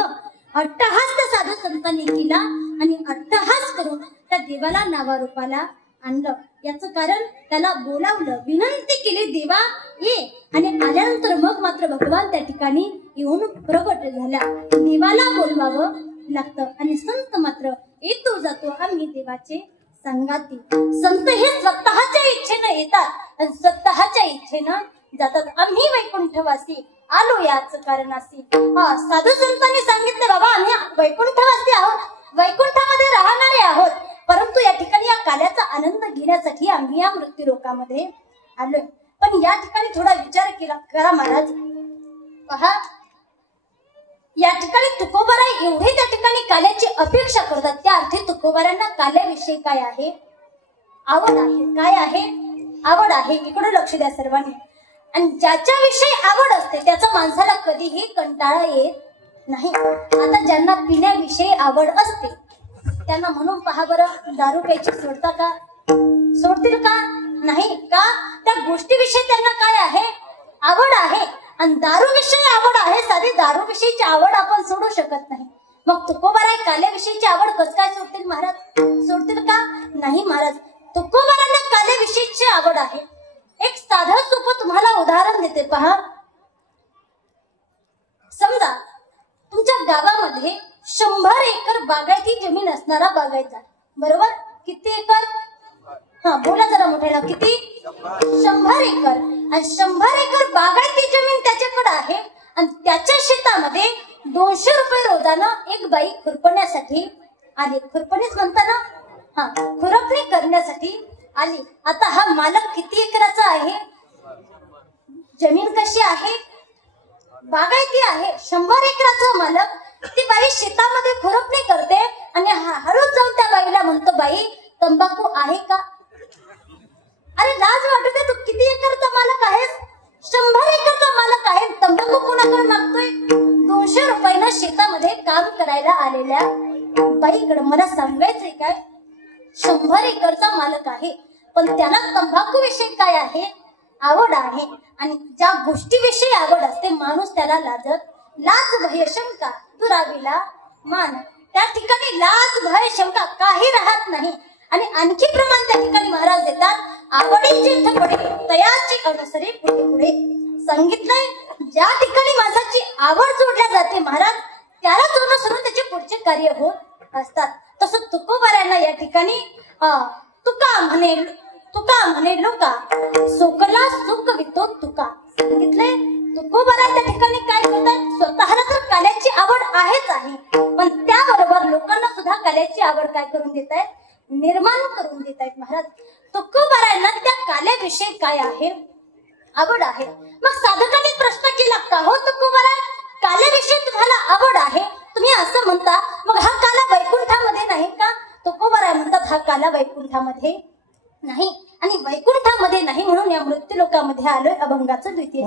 अट्टहास त्या साधू संतांनी केला आणि अट्टहास करून त्या देवाला नावारूपाला आणलं. याचं कारण त्याला बोलावलं, विनंती केली, देवा ये. आणि आल्यानंतर मग मात्र भगवान त्या ठिकाणी येऊन प्रगट झाला. देवाला बोलवावं लागतं आणि संत मात्र येतो जातो आम्ही देवाचे संगाती. संत हे स्वतःच्या इच्छेनं येतात आणि स्वतःच्या इच्छेनं जातात. आम्ही वैकुंठवासी आलो याच कारणासी. साधू संतांनी सांगितले, बाबा आम्ही वैकुंठवासी आहोत, वैकुंठामध्ये राहणारे आहोत, परंतु या ठिकाणी या काल्याचा आनंद घेण्यासाठी आम्ही या मृत्यूलोकामध्ये आलोय. पण या ठिकाणी थोडा विचार केला करा महाराज. पहा, या ठिकाणी तुकोबाराय एवढे त्या ठिकाणी काल्याची अपेक्षा करतात. त्या अर्थी तुकोबारांना काल्याविषयी काय आहे? आवड आहे. काय आहे? आवड आहे. इकडे लक्ष द्या सर्वांनी. आणि ज्याच्याविषयी आवड असते त्याचा माणसाला कधीही कंटाळा येत नाही. आता ज्यांना पिण्याविषयी आवड असते त्यांना म्हणून पहा बरं, दारू प्यायची सोडता का? सोडतील का? नाही. का? त्या गोष्टीविषयी त्यांना काय आहे? आवड आहे. आणि दारूविषयी आवड आहे. साधी दारूविषयीची आवड आपण सोडू शकत नाही. मग तुकोबाराय काल्याविषयीची आवड कसं काय सोडतील महाराज? सोडतील का? नाही महाराज. तुकोबारांना काल्याविषयीची आवड आहे. एक साधं सोपं तुम्हाला उदाहरण देते पहा. समजा तुमच्या गावामध्ये 100 एकर बागायती जमीन असणारा बागायतदार, बरोबर? किती एकर? बोला जरा मोठ्याला. किती? 100 एकर. आणि 100 एकर बागायती जमीन त्याच्याकडे आहे आणि त्याच्या शेतामध्ये 200 रुपये रोजानं एक बाई खुरपण्यासाठी आली. खुरपणीच म्हणता ना? खुरपणी करण्यासाठी आली. आता हा मालक किती एकराचा आहे? जमीन कशी आहे? बागायती आहे. 100 एकराचा मालक. ती बाई शेतामध्ये खुरपणी करते आणि हळूच जाऊन त्या बाईला म्हणतो, बाई तंबाखू आहे का? अरे लाज वाटत आहे, तू किती एकरचा मालक आहेस? 100 एकरचा मालक आहे. तंबाखू कोणाकडे मागतोय? 200 रुपयानं शेतामध्ये काम करायला आलेल्या बाईकडे. मला सांगायचंय काय, 100 एकरचा मालक आहे पण त्याला तंबाखू विषयी काय आहे? आवड आहे. आणि ज्या गोष्टीविषयी आवड असते माणूस त्याला लाजत, लाज भय शंका दुरावीला मान. त्या ठिकाणी लाज भय शंका काही राहत नाही. आणि आणखी प्रमाण त्या ठिकाणी महाराज देतात, आवडीचे ठपडे तयाची अनुसरे पुढे पुढे. सांगितलंय ज्या ठिकाणी माणसाची आवड जोडल्या जाते महाराज त्यालाच अनुसरून त्याचे पुढचे कार्य होत असतात. तसं तुकोबारांना या ठिकाणी तुका म्हणे लोका सुखला सुख वितो तुका. सांगितलंय तुकोबारा त्या ठिकाणी काय करतात? स्वतःला तर काल्याची आवड आहेच आहे, पण त्याबरोबर लोकांना सुद्धा काल्याची आवड काय करून देत आहेत? निर्माण करून देत आहेत महाराज. तुकोबारांना त्या काल्याविषयी काय आहे? आवड आहे. मग साधकांनी प्रश्न केला, का हो तुकोबारा काल्याविषयी तुम्हाला आवड आहे, तुम्ही असं म्हणता, मग हा काला वैकुंठामध्ये नाही का? तुकोबारा म्हणतात, हा काला वैकुंठामध्ये नाही. आणि वैकुंठामध्ये नाही म्हणून या मृत्यू मृत्यू लोकामध्ये आलोय अभंगाचं द्वितीय.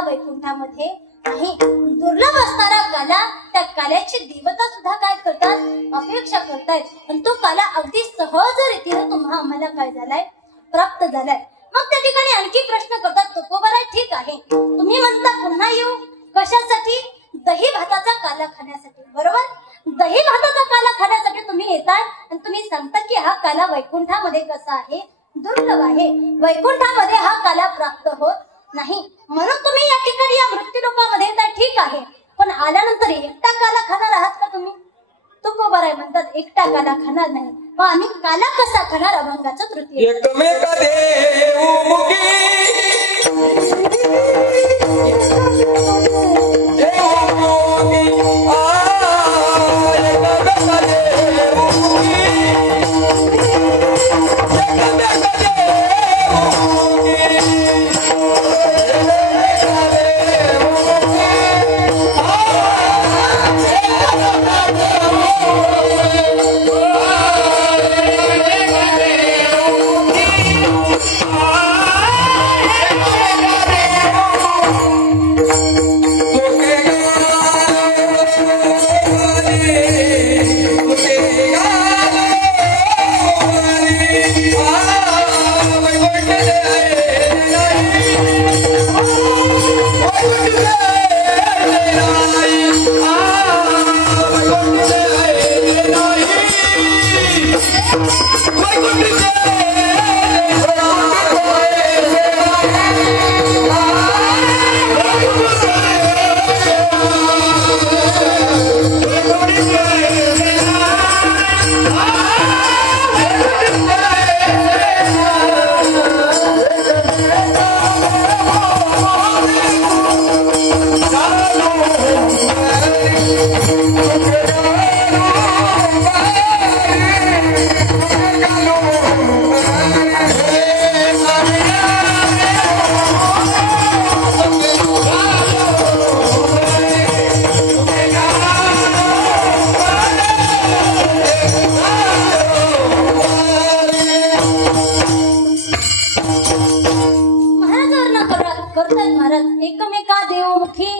वैकुंठामध्ये नाही. दुर्लभ असणारा काला, त्या काल्याची देवता सुद्धा काय करतात, अपेक्षा करतायत. आणि तो काला अगदी सहज रीतीने तुम्हा आम्हाला काय झालाय, प्राप्त झालाय. मग त्या ठिकाणी आणखी प्रश्न करतात, तुकोबाराय ठीक आहे, तुम्ही म्हणता पुन्हा येऊ कशासाठी, दही भाताचा काला खाण्यासाठी, बरोबर. दही भाताचा काला खाण्यासाठी तुम्ही येताय आणि तुम्ही सांगता की हा काला वैकुंठामध्ये कसा आहे, दुर्लभ आहे, वैकुंठामध्ये हा काला प्राप्त होत नाही, म्हणून तुम्ही या ठिकाणी या मृत्यू लोकामध्ये येताय ठीक आहे. पण आल्यानंतर एकटा काला खाणार आहात का तुम्ही. तुकोबाराय म्हणतात एकटा काला खाणार नाही, मग आम्ही काला कसा खाणार, अभंगाचं तृतीय. एकमेका देवमुखी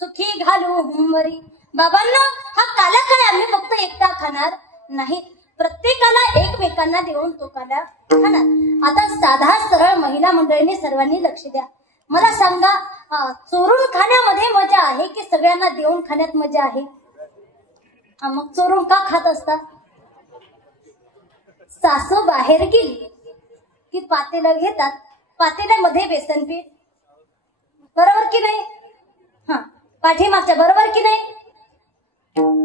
सुखी घालू हुंवरी. बाबांना हा काला काय आम्ही फक्त एकटा खाणार नाही, प्रत्येकाला एकमेकांना देऊन तो काला खाणार. आता साधा सरळ महिला मंडळीने सर्वांनी लक्ष द्या. मला सांगा, चोरून खाण्यामध्ये मजा आहे की सगळ्यांना देऊन खाण्यात मजा आहे. मग चोरून का खात असता. सासू बाहेर गेली की पातेलं घेतात, पातेल्यामध्ये बेसन पीठ, बरोबर की नाही. पाठीमागच्या, बरोबर की नाही.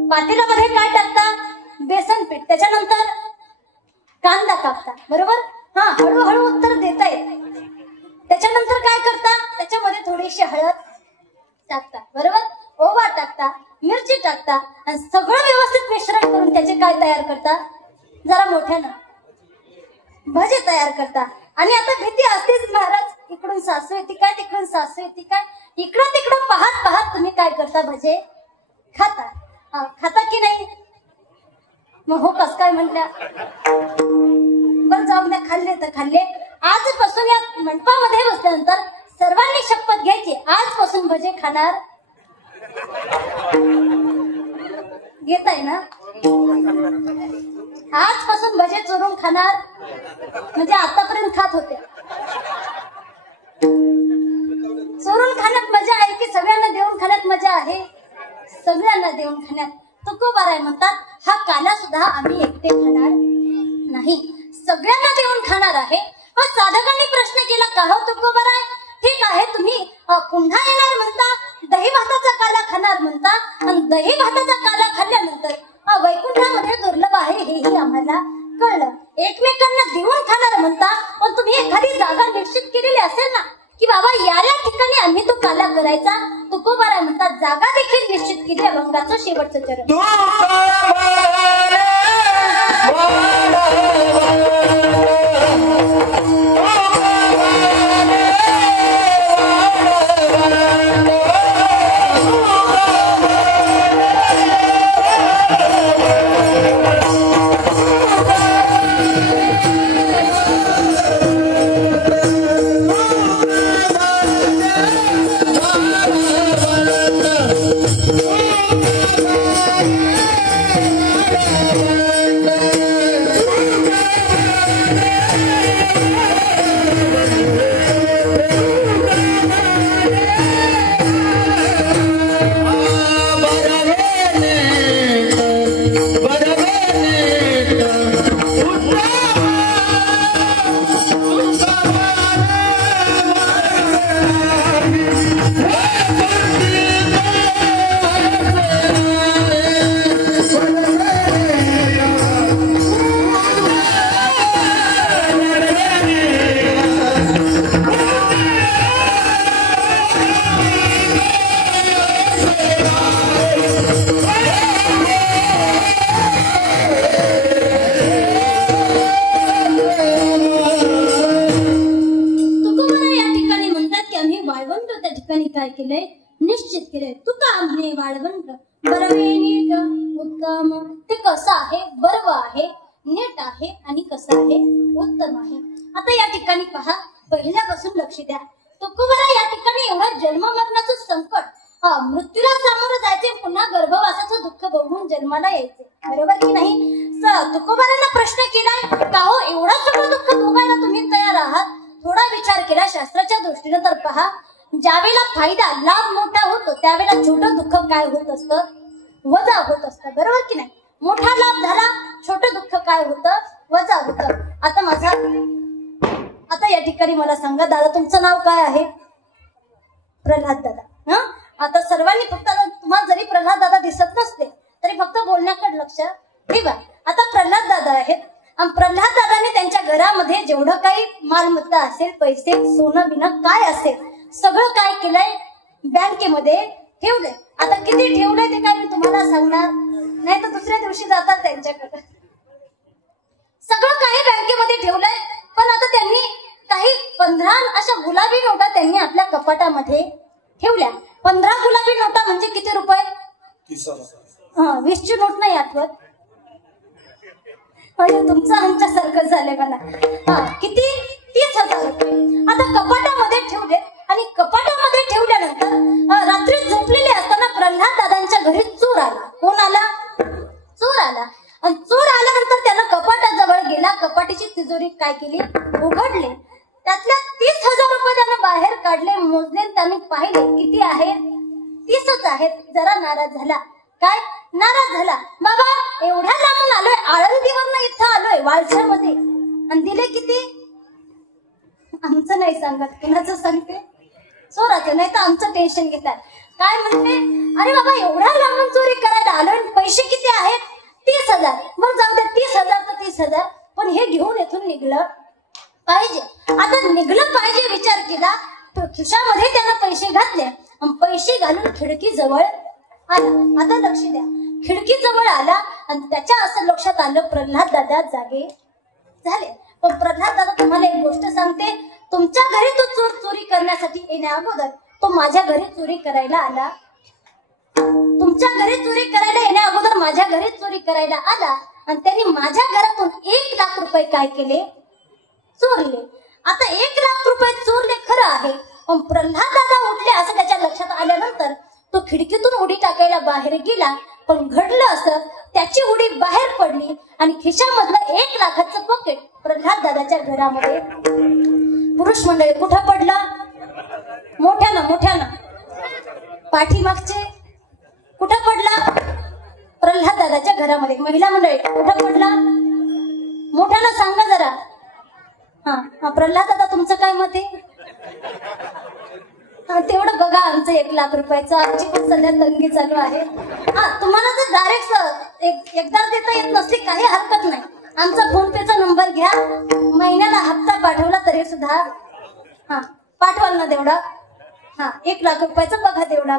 पातेल्यामध्ये काय टाकता, बेसन पीठ, त्याच्यानंतर कांदा कापता, बरोबर. हळूहळू उत्तर देता येत. त्याच्यानंतर काय करता, त्याच्यामध्ये थोडीशी हळद टाकता, बरोबर, ओवा टाकता, मिरची टाकता आणि सगळं व्यवस्थित मिश्रण करून त्याचे काय तयार करता, जरा मोठ्यानं भजे तयार करता. आणि आता भीती असतेच महाराज, इकडून सासू येते काय, तिकडून सासू येते काय, इकडं तिकडं पाहत पाहत तुम्ही काय करता, भजे खाता. खाता की नाही. मग हो कस काय म्हटल्या? बरं जाऊ द्या, खाल्ले तर खाल्ले. आजपासून या मंडपामध्ये बसल्यानंतर सर्वांनी शपथ घ्यायची, आजपासून भजे खाणार. घेताय ना? आजपासून भजे चोरून खाणार. म्हणजे आतापर्यंत खात होते. चोरून खाण्यात मजा आहे की सगळ्यांना देऊन खाण्यात मजा आहे? सगळ्यांना देऊन खाण्यात. तुकोबाराय म्हणतात, हा काला सुद्धा आम्ही एकटे खाणार नाही, सगळ्यांना देऊन खाणार आहे. मग साधकांनी प्रश्न केला, का हो तुकोबाराय, ठीक आहे तुम्ही पुन्हा येणार म्हणता, दही भाताचा काला खाणार म्हणता, आणि दही भाताचा काला खाल्ल्यानंतर वैकुंठामध्ये दुर्लभ आहे हेही आम्हाला कळलं. एकमेकांना देऊन खाणार म्हणता, पण तुम्ही एखादी जागा निश्चित केलेली असेल ना, की बाबा या ठिकाणी आम्ही तो काला करायचा. तुकोबाराय म्हणतात, जागा देखील निश्चित केली. अभंगाचं शेवटचं चरण. काय केलंय? निश्चित केलंय. तुका आम्ही वाळवंट बरवे नीट उत्तम. ते कसं आहे? बरव आहे, नीट आहे आणि कसं आहे? उत्तम आहे. आता या ठिकाणी पहा, पहिल्यापासून लक्ष द्या. तुकोबारा या ठिकाणी एवढं जन्म मरणाचं संकट, मृत्यूला सामोरं जायचे, पुन्हा गर्भवासाचं दुःख बघून जन्माला यायचे, बरोबर की नाही? तुकोबारांना प्रश्न केलाय, का हो एवढं सगळं दुःख भोगायला तुम्ही तयार आहात? थोडा विचार केला शास्त्राच्या दृष्टीने तर पहा, ज्यावेळेला फायदा लाभ मोठा होतो त्यावेळेला छोटं दुःख काय होत असतं? वजा होत असतं, बरोबर की नाही? मोठा लाभ झाला, छोटं दुःख काय होतं? वजा होतं. आता या ठिकाणी मला सांगा, दादा तुमचं नाव काय आहे? प्रल्हाद दादा. आता सर्वांनी फक्त, तुम्हाला जरी प्रल्हाद दादा दिसत नसते तरी फक्त बोलण्याकडे लक्ष ठेवा. आता प्रल्हाद दादा आहेत, आणि प्रल्हाद दादाने त्यांच्या घरामध्ये जेवढं काही मालमत्ता असेल, पैसे, सोनं बिनं काय असेल, सगळं काय केलंय? बँकेमध्ये ठेवलंय. आता किती ठेवलंय ते काय मी तुम्हाला सांगणार नाही, तर दुसऱ्या दिवशी जातात त्यांच्याकडे. सगळं काही बँकेमध्ये ठेवलंय, पण आता त्यांनी काही 15 अशा गुलाबी नोटा त्यांनी आपल्या कपाटामध्ये ठेवल्या. 15 गुलाबी नोटा म्हणजे किती रुपये? 20 ची नोट नाही आठवत. तुमचं आमच्यासारखं झालंय मला. किती? 30,000 रुपये. आता कपाटामध्ये ठेवले, आणि कपाटामध्ये ठेवल्यानंतर रात्री झोपलेले असताना प्रल्हाद दादांच्या घरी चोर आला. कोण आला? चोर आला. आणि चोर आल्यानंतर त्यानं कपाटाजवळ गेला, कपाटीची तिजोरी काय केली? उघडली. त्यातल्या 30,000 रुपये त्यानं बाहेर काढले, मोजले, त्याने पाहिले किती आहेत? 30च आहेत. जरा नाराज झाला. काय? नाराज झाला. बाबा एवढ्या लांबून आलोय, आळंदीवरनं इथं आलोय वाळशामध्ये, आणि दिले किती? आमचं नाही सांगत, कुणाचं सांगते? चोराचं. नाही तर आमचं टेन्शन घेतात. काय म्हणते? अरे बाबा एवढ्या लांबून चोरी करायला आलोय, पैसे किती आहेत? 30,000. मग जाऊ दे, 30,000 तर 30,000, पण हे घेऊन इथून निघलं पाहिजे. आता निघलं पाहिजे विचार केला, खिशामध्ये त्यानं पैसे घातले, आणि पैसे घालून खिडकी जवळ आला. आता लक्ष द्या, खिडकी जवळ आला, आणि त्याच्या असं लक्षात आलं प्रल्हाद दादा जागे झाले. पण प्रल्हाद दादा, तुम्हाला एक गोष्ट सांगते, तुमच्या घरी तो चोर चोरी करण्यासाठी येण्या अगोदर तो माझ्या घरी चोरी करायला आला. तुमच्या घरी चोरी करायला येण्या अगोदर माझ्या घरी चोरी करायला आला, आणि त्यांनी माझ्या घरातून 1 लाख रुपये काय केले, चोरले. आता 1 लाख रुपये चोरले खरं आहे, पण प्रल्हाद दादा उठले असं त्याच्या लक्षात आल्यानंतर तो खिडकीतून उडी टाकायला बाहेर गेला. पण घडलं असं, त्याची उडी बाहेर पडली आणि खिशामधलं 1 लाखाचं पॉकेट प्रल्हाद दादाच्या घरामध्ये. पुरुष मंडळी कुठं पडलं, मोठ्यानं मोठ्यानं. पाठीमागचे कुठं पडला, प्रल्हाद दादाच्या घरामध्ये. महिला मंडळी कुठं पडला, मोठ्यानं सांगा जरा. हा प्रल्हाद दादा तुमचं काय मत आहे? तेवढं बघा, आमचं 1 लाख रुपयाचं. आमची पण सध्या तंगी चालू आहे. तुम्हाला जर डायरेक्ट एकदा देता येत नसली काही हरकत नाही, आमचा फोन पेचा नंबर घ्या. महिन्याला हप्ता पाठवला तरी सुद्धा पाठवाल ना तेवढा. 1 लाख रुपयाचं बघा तेवढा.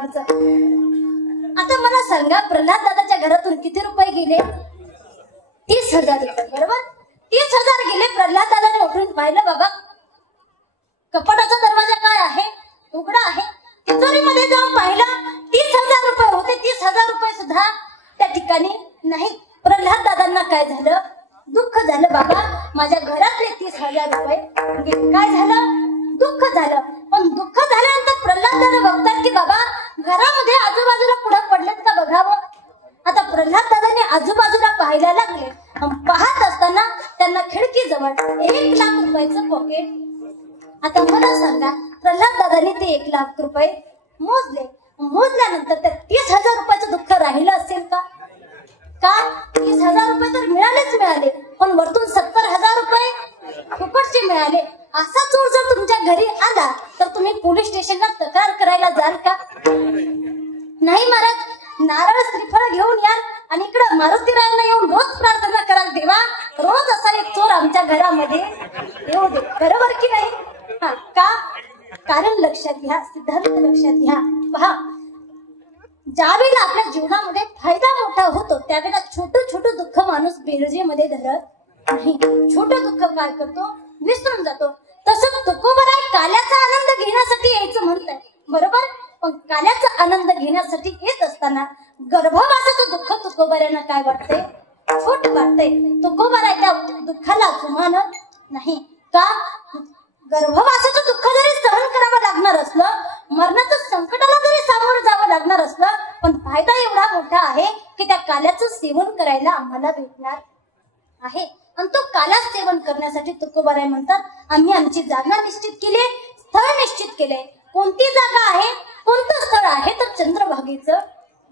आता मला सांगा, प्रल्हाद दादाच्या घरातून किती रुपये गेले? 30,000 रुपये, बरोबर. 30,000 गेले. प्रल्हाद दादाने उठून पाहिलं, बाबा कपाटाचा दरवाजा काय आहे, उघडा आहे. तिजोरीमध्ये जाऊन पाहिला, 30,000 रुपये होते. 30,000 रुपये सुद्धा त्या ठिकाणी नाही. प्रल्हाद दादांना काय झालं, दुःख झालं. बाबा माझ्या घरातले 30,000 रुपये काय झालं, दुःख झालं. पण दुःख झाल्यानंतर प्रल्हाद दादा बघतात की बाबा घरामध्ये आजूबाजूला पुढं पडलेत का बघावं. आता प्रल्हाद दादाने आजूबाजूला पाहायला लागले. पाहत असताना त्यांना खिडकीजवळ 1 लाख रुपयाचं पॉकेट. आता मला सांगा, प्रल्हाद दादाने ते 1 लाख रुपये मोजले. मोजल्यानंतर त्या 30,000 रुपयाचं दुःख राहिलं असेल का? 30,000 रुपये तर मिळालेच मिळाले, पण वरतून 70,000 रुपये फुकटचे मिळाले. असा चोर जर तुमच्या घरी आला तर तुम्ही पोलीस स्टेशनला तक्रार करायला जाल का? नाही महाराज, नारळ श्रीफळ घेऊन याल आणि इकडं मारुतीरायांना येऊन रोज प्रार्थना कराल, देवा रोज असा एक चोर आमच्या घरामध्ये येऊ दे, बरोबर की नाही? का? कारण लक्षात घ्या, सिद्धांत लक्षात घ्या. पहा, ज्यावेळेला आपल्या जीवनामध्ये फायदा मोठा होतो त्यावेळेला छोटं छोटं दुःख माणूस बेरजेमध्ये धरत नाही. छोटं दुःख काय करतो, विसरून जातो. तसं तुकोबराय काल्याचा आनंद घेण्यासाठी यायचं म्हणताय, बरोबर. पण काल्याचा आनंद घेण्यासाठी येत असताना गर्भवासाचं दुःख तुकोबऱ्यांना काय वाटतंय, छोट वाटतंय. तुकोबराय त्या दुःखाला जुमानत नाही. का? गर्भवासाचं दुःख जरी सहन करावं लागणार असलं, मरणाचं संकटाला जरी सामोरं जावं लागणार असलं, पण फायदा एवढा मोठा आहे की त्या काल्याचं सेवन करायला आम्हाला भेटणार आहे. आणि तो काला सेवन करण्यासाठी तुकोबाराय म्हणतात, आम्ही आमची जागा निश्चित केली, स्थळ निश्चित केले. कोणती जागा आहे, कोणतं स्थळ आहे, तर चंद्रभागेचं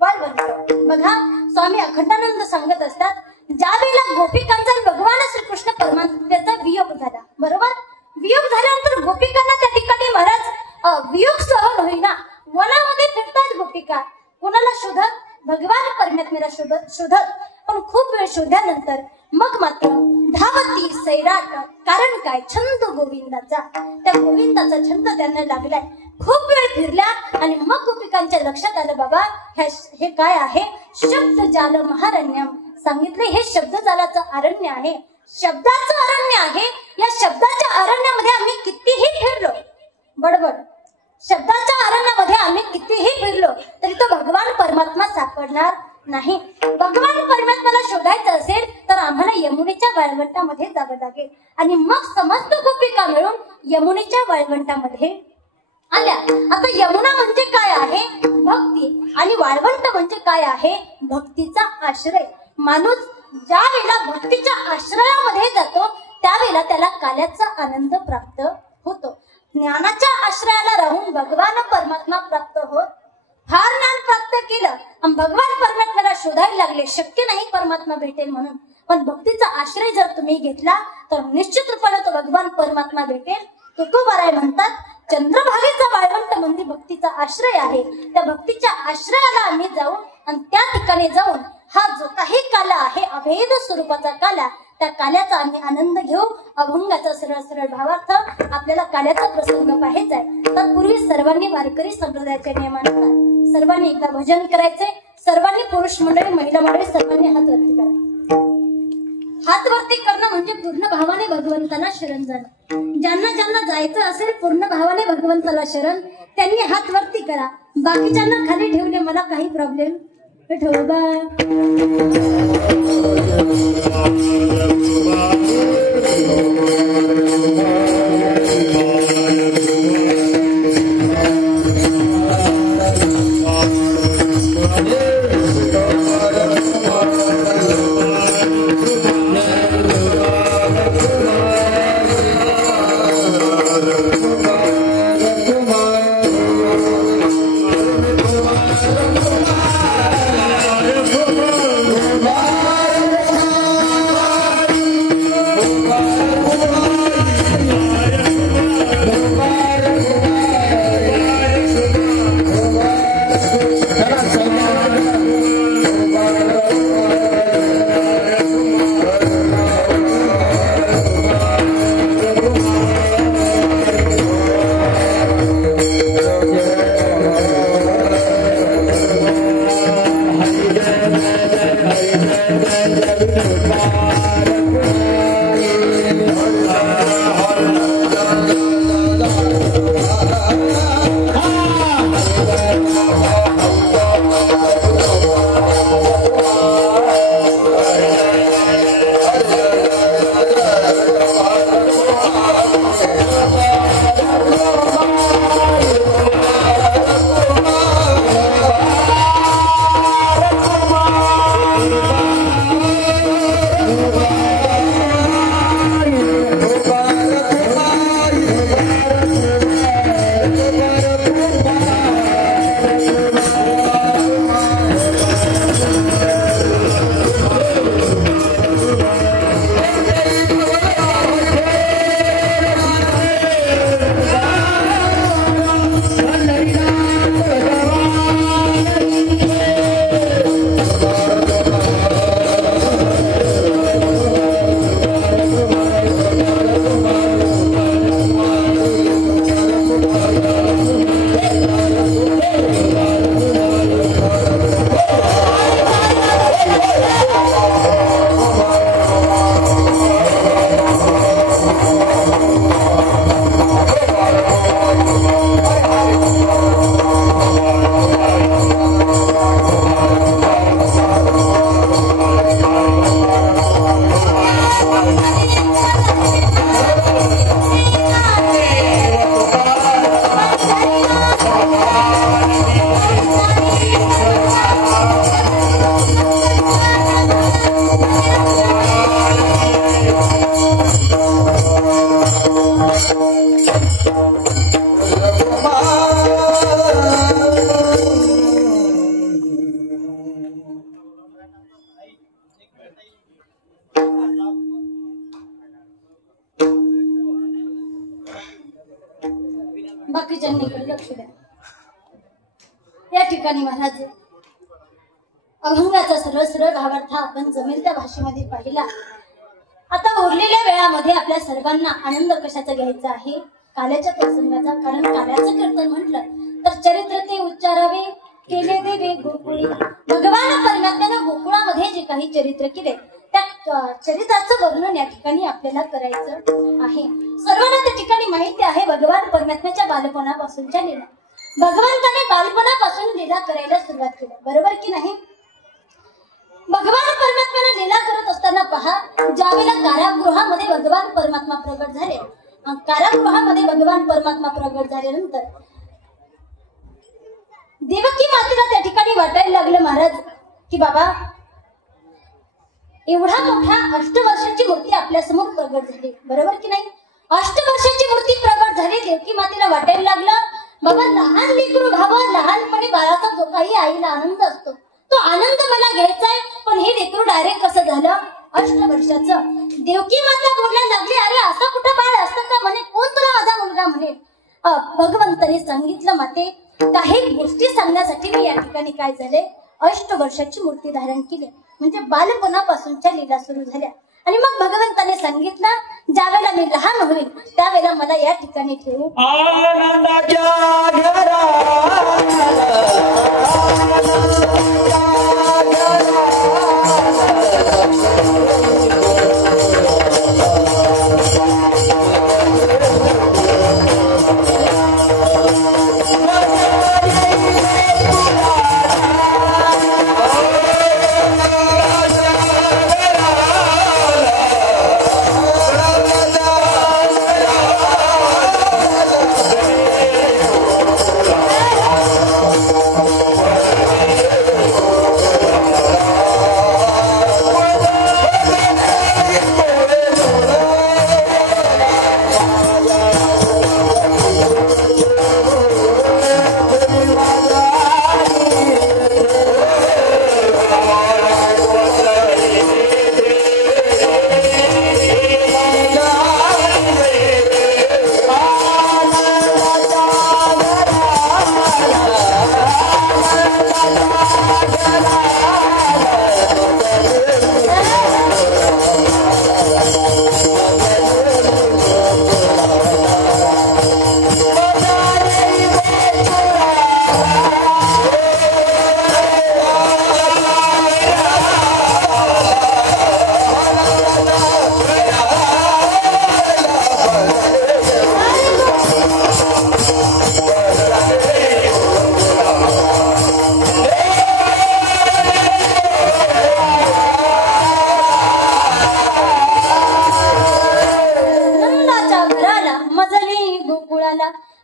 वाळवंट. बघा, स्वामी अखंडानंद सांगत असतात, ज्या वेळेला गोपिकांचा भगवान श्रीकृष्ण परमात्म्याचा वियोग झाला, बरोबर. वियोग झाल्यानंतर गोपिकांना त्या ठिकाणी महाराज वियोग सहन होईना. वनामध्ये फिरतात गोपिका, कोणाला शोधत, भगवान परमात्म्याला शोधत. पण खूप वेळ शोधल्यानंतर मग मात्र धावती सैराट. कारण काय, छंद गोविंदाचा. त्या गोविंदाचा छंद त्यांना लागलाय. खूप वेळ फिरल्या आणि मग गोपिकांच्या लक्षात आलं, बाबा हे काय आहे, शब्द जाल महारण्यम. सांगितले हे शब्द जालाचं अरण्य आहे, शब्दाचं अरण्य आहे. या शब्दाच्या अरण्यामध्ये आम्ही कितीही फिरलो, बडबड, शब्दाच्या अरण्यामध्ये आम्ही कितीही फिरलो तरी तो भगवान परमात्मा सापडणार नाही. भगवान परमात्म्याला शोधायचं असेल तर आम्हाला यमुनेच्या वाळवंटामध्ये जावं लागेल. आणि मग समस्त गोपिका मिळून यमुनेच्या वाळवंटामध्ये आल्या. आता यमुना म्हणजे काय आहे, भक्ती. आणि वाळवंट म्हणजे काय आहे, भक्तीचा आश्रय. माणूस ज्या वेळेला भक्तीच्या आश्रयामध्ये जातो त्यावेळेला त्याला काल्याचा आनंद प्राप्त होतो. ज्ञानाच्या आश्रयाला राहून भगवान परमात्मा प्राप्त होत. फार ज्ञान प्राप्त केलं आणि भगवान परमात्म्याला शोधायला लागले, शक्य नाही परमात्मा भेटेल म्हणून. पण भक्तीचा आश्रय जर तुम्ही घेतला तर निश्चित रूपाने तो भगवान परमात्मा भेटेल. तुकोबाराय म्हणतात, चंद्रभागेचा वाळवंट म्हणजे भक्तीचा आश्रय आहे. त्या भक्तीच्या आश्रयाला आम्ही जाऊ आणि त्या ठिकाणी जाऊन हा जो काही काला आहे, अभेद स्वरूपाचा काला, त्या काल्याचा आम्ही आनंद घेऊ. अभंगाचा सरळ सरळ भावार्थ आपल्याला काल्याचा प्रसंग पाहायचा आहे. तत्पूर्वी सर्वांनी वारकरी संप्रदायाच्या नियमानुसार सर्वांनी एकदा भजन करायचे. सर्वांनी, पुरुष मंडळी, महिला मंडळी, सर्वांनी हात वरती करा. हात वरती करणं म्हणजे पूर्ण भावाने भगवंताला शरण जाणं. ज्यांना ज्यांना जायचं असेल पूर्ण भावाने भगवंताला शरण, त्यांनी हात वरती करा. बाकीच्यांना खाली ठेवले मला काही प्रॉब्लेम विठोबा बाकीच्यांकडे लक्ष द्या. या ठिकाणी महाराज अभंगाचा सरळ सरळ भावार्थ आपण जमेल त्या भाषेमध्ये पाहिला. आता उरलेल्या वेळामध्ये आपल्या सर्वांना आनंद कशाचा घ्यायचा आहे? काल्याच्या प्रसंगाचा. कारण काल्याचं कीर्तन म्हटलं तर चरित्र ते उच्चारावे केले देवे गोकुळी. भगवान परमात्म्यानं गोकुळामध्ये जे काही चरित्र केले त्या चरित्राचं वर्णन या ठिकाणी आपल्याला करायचं आहे. सर्वांना त्या ठिकाणी माहिती आहे भगवान परमात्म्याच्या बालपणापासूनच्या लीला. भगवंताने बालपणापासून लीला करायला सुरुवात केली, बरोबर की नाही? भगवान परमात्म्याने लीला करत असताना पहा, ज्यावेळेला कारागृहामध्ये भगवान परमात्मा प्रगट झाले, कारागृहामध्ये भगवान परमात्मा प्रगट झाल्यानंतर देवकी मातेला त्या ठिकाणी वाटायला लागलं महाराज की बाबा एवढा मोठा अष्टवर्षाची मूर्ती आपल्या समोर प्रगट झाली, बरोबर की नाही? अष्टवर्षाची मूर्ती प्रगट झाली. देवकी मातेला वाटायला लागलं बाबा लहान लेकरू भावा, लहानपणी बाळाचा जो काही आईला आनंद असतो तो आनंद मला घ्यायचाय, पण हे लेकरू डायरेक्ट कसं झालं? 8 वर्षाचं. देवकी माता बोलायला लागली अरे असं कुठं बाळ असतं का? म्हणे कोण तुला माझा मुलगा म्हणेल? भगवंताने सांगितलं माते काही गोष्टी सांगण्यासाठी मी या ठिकाणी काय झाले 8 वर्षाची मूर्ती धारण केली. म्हणजे बालपणापासूनच्या लीला सुरू झाल्या. आणि मग भगवंताने सांगितलं ज्यावेळेला मी लहान होईल त्यावेळेला मला या ठिकाणी ठेवू.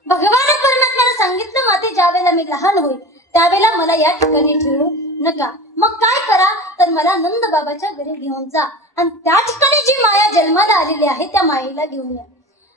भगवान परमात्म्याने सांगितलं, माते ज्या वेळेला मी लहान होईल त्यावेळेला मला या ठिकाणी ठेवू नका. मग काय करा तर मला नंद बाबाच्या घरी घेऊन जा आणि त्या ठिकाणी जी माया जन्माला आलेली आहे त्या मायेला घेऊन या.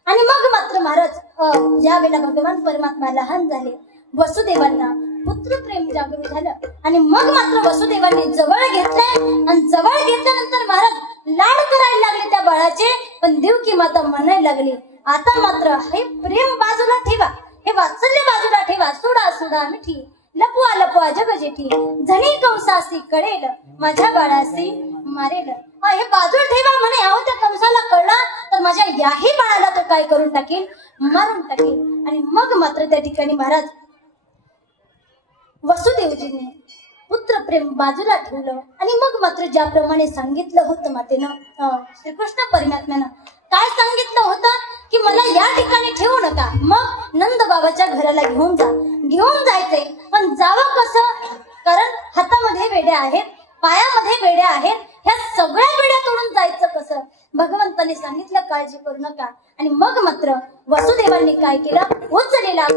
आणि मग मात्र महाराज ज्या वेळेला भगवान परमात्मा लहान झाले, वसुदेवांना पुत्र प्रेम जागृत झालं आणि मग मात्र वसुदेवांनी जवळ घेतलंय आणि जवळ घेतल्यानंतर महाराज लाड करायला लागले त्या बाळाचे. पण देवकी माता म्हणायला लागली, आता मात्र हे प्रेम बाजूला ठेवा, हे वात्सल्य बाजूला ठेवा, सोडा सोडा मिठी, लपवा लपवा जग जेठी, झणी कंसासी कळेल माझ्या बाळासी मारेल. हे बाजूला ठेवा म्हणे. अहो त्या कंसाला कळला तर माझ्या याही बाळाला तो काय करून टाकेल, मारून टाकेल. आणि मग मात्र त्या ठिकाणी महाराज वसुदेवजीने पुत्र प्रेम बाजूला ठेवलं आणि मग मात्र ज्याप्रमाणे सांगितलं होतं मातेनं, श्रीकृष्ण परमात्म्यानं काय सांगितलं होतं की मला या ठिकाणी ठेवू नका, मग नंद बाबाच्या घराला घेऊन जा. घेऊन जायचंय पण जावं कसं, कारण हातामध्ये बेड्या आहेत, पायामध्ये बेड्या आहेत, ह्या सगळ्या बेड्या तोडून जायचं कसं. भगवंताने सांगितलं काळजी करू नका. आणि मग मात्र वसुदेवांनी काय केलं, उचलेला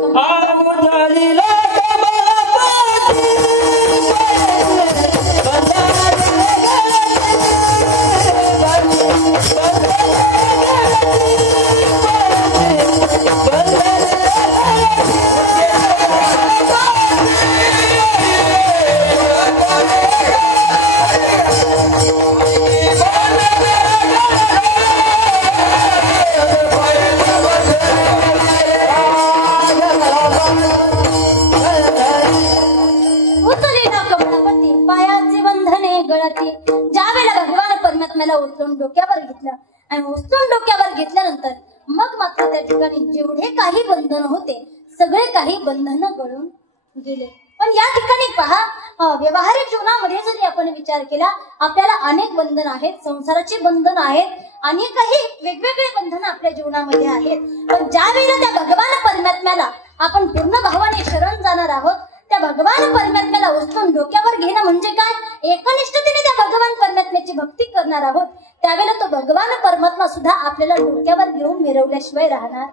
उचलून डोक्यावर घेतलं आणि उचलून डोक्यावर घेतल्यानंतर मग मात्र त्या ठिकाणी जेवढे काही बंधन होते सगळे काही बंधन गळून गेले. पण या ठिकाणी पहा, व्यवहारिक जीवनामध्ये जरी आपण विचार केला आपल्याला अनेक बंधन आहेत, संसाराचे बंधन आहेत, अनेकही वेगवेगळे बंधन आपल्या जीवनामध्ये आहेत. पण ज्या वेळेला त्या भगवान परमात्म्याला आपण पूर्ण भावाने शरण जाणार आहोत, त्या भगवान परमात्म्याला उचलून डोक्यावर घेणं म्हणजे काय, एकनिष्ठतेने त्या भगवान परमात्म्याची भक्ती करणार आहोत, त्यावेळेला तो भगवान परमात्मा सुद्धा आपल्याला डोक्यावर घेऊन मिरवल्याशिवाय राहणार.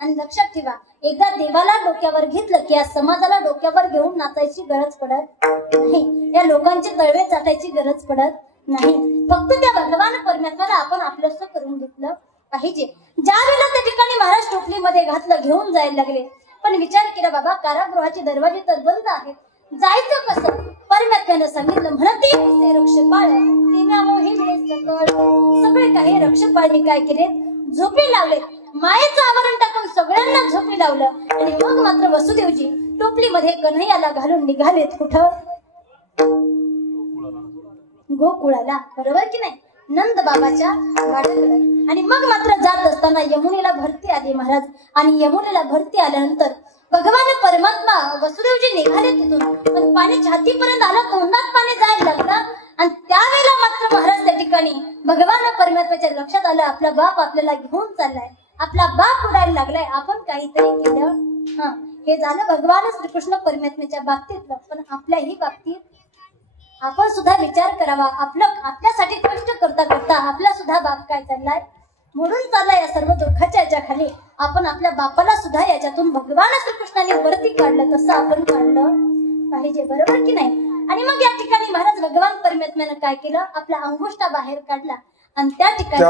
आणि लक्षात ठेवा, एकदा देवाला डोक्यावर घेतलं की या समाजाला डोक्यावर घेऊन नाचायची गरज पडत नाही, या लोकांचे तळवे चाटायची गरज पडत नाही. फक्त त्या भगवान परमात्म्याला आपण आपलंसं करून घेतलं पाहिजे. ज्या वेळेला त्या ठिकाणी महाराज टोपलीमध्ये घातलं, घेऊन जायला लागले. पण विचार केला, बाबा कारागृहाचे दरवाजे तर बंद आहेत, जायचं कसं. परमात्म्यानं सांगितलं, म्हणते रक्षपाळ तेव्हा मोहिमे सकळ. सगळे काही रक्षपाळनी काय केले, झोपी लावले, मायेचं आवरण टाकून सगळ्यांना झोपी लावलं. आणि मग मात्र वसुदेवजी टोपलीमध्ये कन्हैयाला घालून निघालेत कुठं, गोकुळाला, बरोबर की नाही, नंद बाबाच्या वाड्याकडे. आणि मग मात्र जात असताना यमुनेला भरती आली महाराज. आणि यमुनेला भरती आल्यानंतर भगवान परमात्मा वसुदेवजी निघाले तिथून, पण पाणी छातीपर्यंत आलं, तोंडात पाणी जायला लागलं. आणि त्यावेळेला मात्र महाराज त्या ठिकाणी भगवान परमात्म्याच्या लक्षात आलं, आपला बाप आपल्याला घेऊन चाललाय, आपला बाप उडायला लागलाय, आपण काहीतरी केलं. हे झालं भगवान श्रीकृष्ण परमात्म्याच्या बाबतीतलं. पण आपल्याही बाबतीत आपण सुद्धा विचार करावा, आपल्यासाठी कष्ट करता करता आपला सुद्धा बाप काय चाललाय, म्हणून चाललाय. या सर्व दुःखाच्या याच्या खाली आपण आपल्या बापाला सुद्धा याच्यातून भगवान श्रीकृष्णाने वरती काढलं, तसं आपण काढलं पाहिजे, बरोबर की नाही. आणि मग या ठिकाणी महाराज भगवान परमात्म्यानं काय केलं, आपला अंगुष्ठा बाहेर काढला आणि त्या ठिकाणी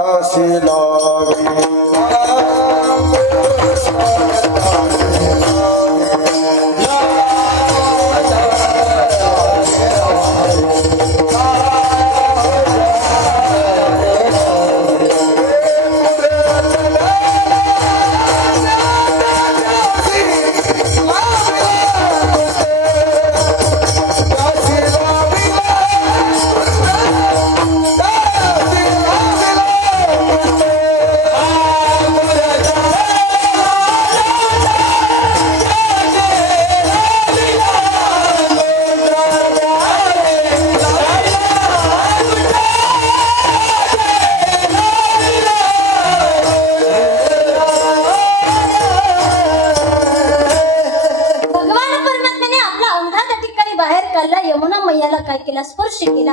यमुना मैयाला काय केला, स्पर्श केला.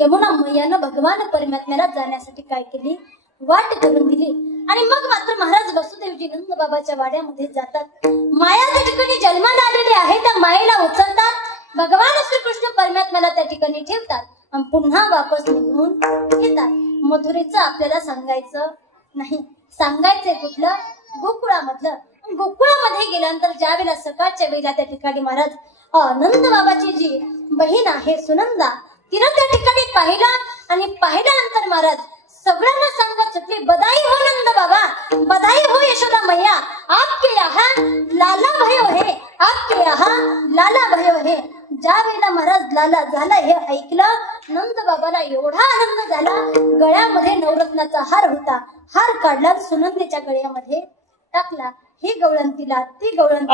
यमुना मैयानं भगवान परमात्म्याला जाण्यासाठी काय केली, वाट करून दिली. आणि मग मात्र महाराज वसुदेवजी नंद बाबाच्या वाड्यामध्ये जातात. माया त्या ठिकाणी जन्माला आलेली आहे, त्या मायेला उचलतात, भगवान श्रीकृष्ण परमात्म्याला त्या ठिकाणी ठेवतात आणि पुन्हा वापस निघून येतात. मथुरेचं आपल्याला सांगायचं नाही, सांगायचंय कुठलं? गोकुळामधलं. गोकुळामध्ये गेल्यानंतर ज्या वेळेला सकाळच्या वेळेला त्या ठिकाणी महाराज नंद बाबाची जी बहीण आहे सुनंदा, तिनं त्या ठिकाणी पाहिलं आणि पाहिल्यानंतर महाराज सगळ्यांना सांगत सुटली, बधाई हो नंद बाबा, बधाई हो यशोदा मैया, आपके यहाँ लाला भयो है, आपके यहाँ लाला भयो है. ज्या वेळेला महाराज लाला झाला हे ऐकलं, नंद बाबाला एवढा आनंद झाला, गळ्यामध्ये नवरत्नाचा हार होता, हार काढला सुनंदेच्या गळ्यामध्ये टाकला. ही गवळण तिला, ती गवळण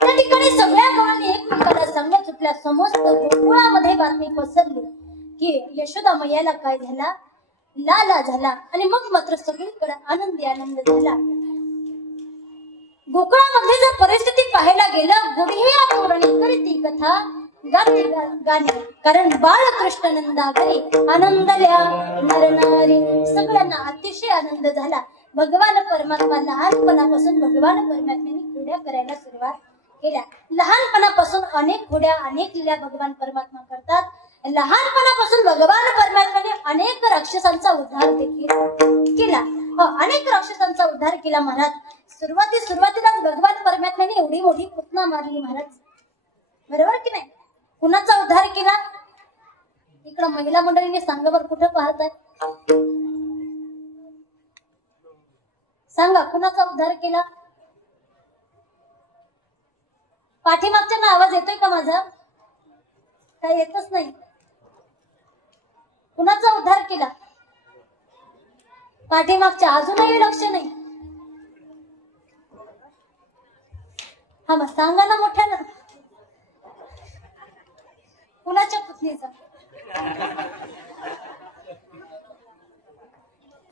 त्या ठिकाणी सगळ्या गवळणी एकमेकाला सांगत सुटल्या. समस्त गोकुळामध्ये बातमी पसरली की यशोदा मैयाला काय झाला, लाला झाला. आणि मग मात्र सगळीकडे आनंद झाला. गोकुळामध्ये जर परिस्थिती पाहायला गेलं, गुढिया पौराणिक ती कथा गाणे, कारण बाळकृष्ण नंदा घरी आनंदल्या नरनारी. सगळ्यांना अतिशय आनंद झाला. भगवान परमात्मा लहानपणापासून भगवान परमात्म्याने घोड्या करायला सुरुवात केल्या. लहानपणापासून अनेक घोड्या, अनेक लीला भगवान परमात्मा करतात. लहानपणापासून भगवान परमात्म्याने अनेक राक्षसांचा उद्धार देखील केला. अनेक राक्षसांचा उद्धार केला महाराज. सुरुवातीलाच भगवान परमात्म्याने एवढी मोठी पुतना मारली महाराज, बरोबर की नाही? कुणाचा उद्धार केला? इकडं महिला मंडळीने सांगावर कुठं पाहताय? सांगा, कुणाचा उद्धार केला? पाठीमागच्या आवाज येतोय का माझा? काय येतच नाही. कुणाचा उद्धार केला? पाठीमागच्या अजूनही लक्ष नाही. हा मग सांगा ना मोठ्यानं. कुणाच्या पुतणीचा?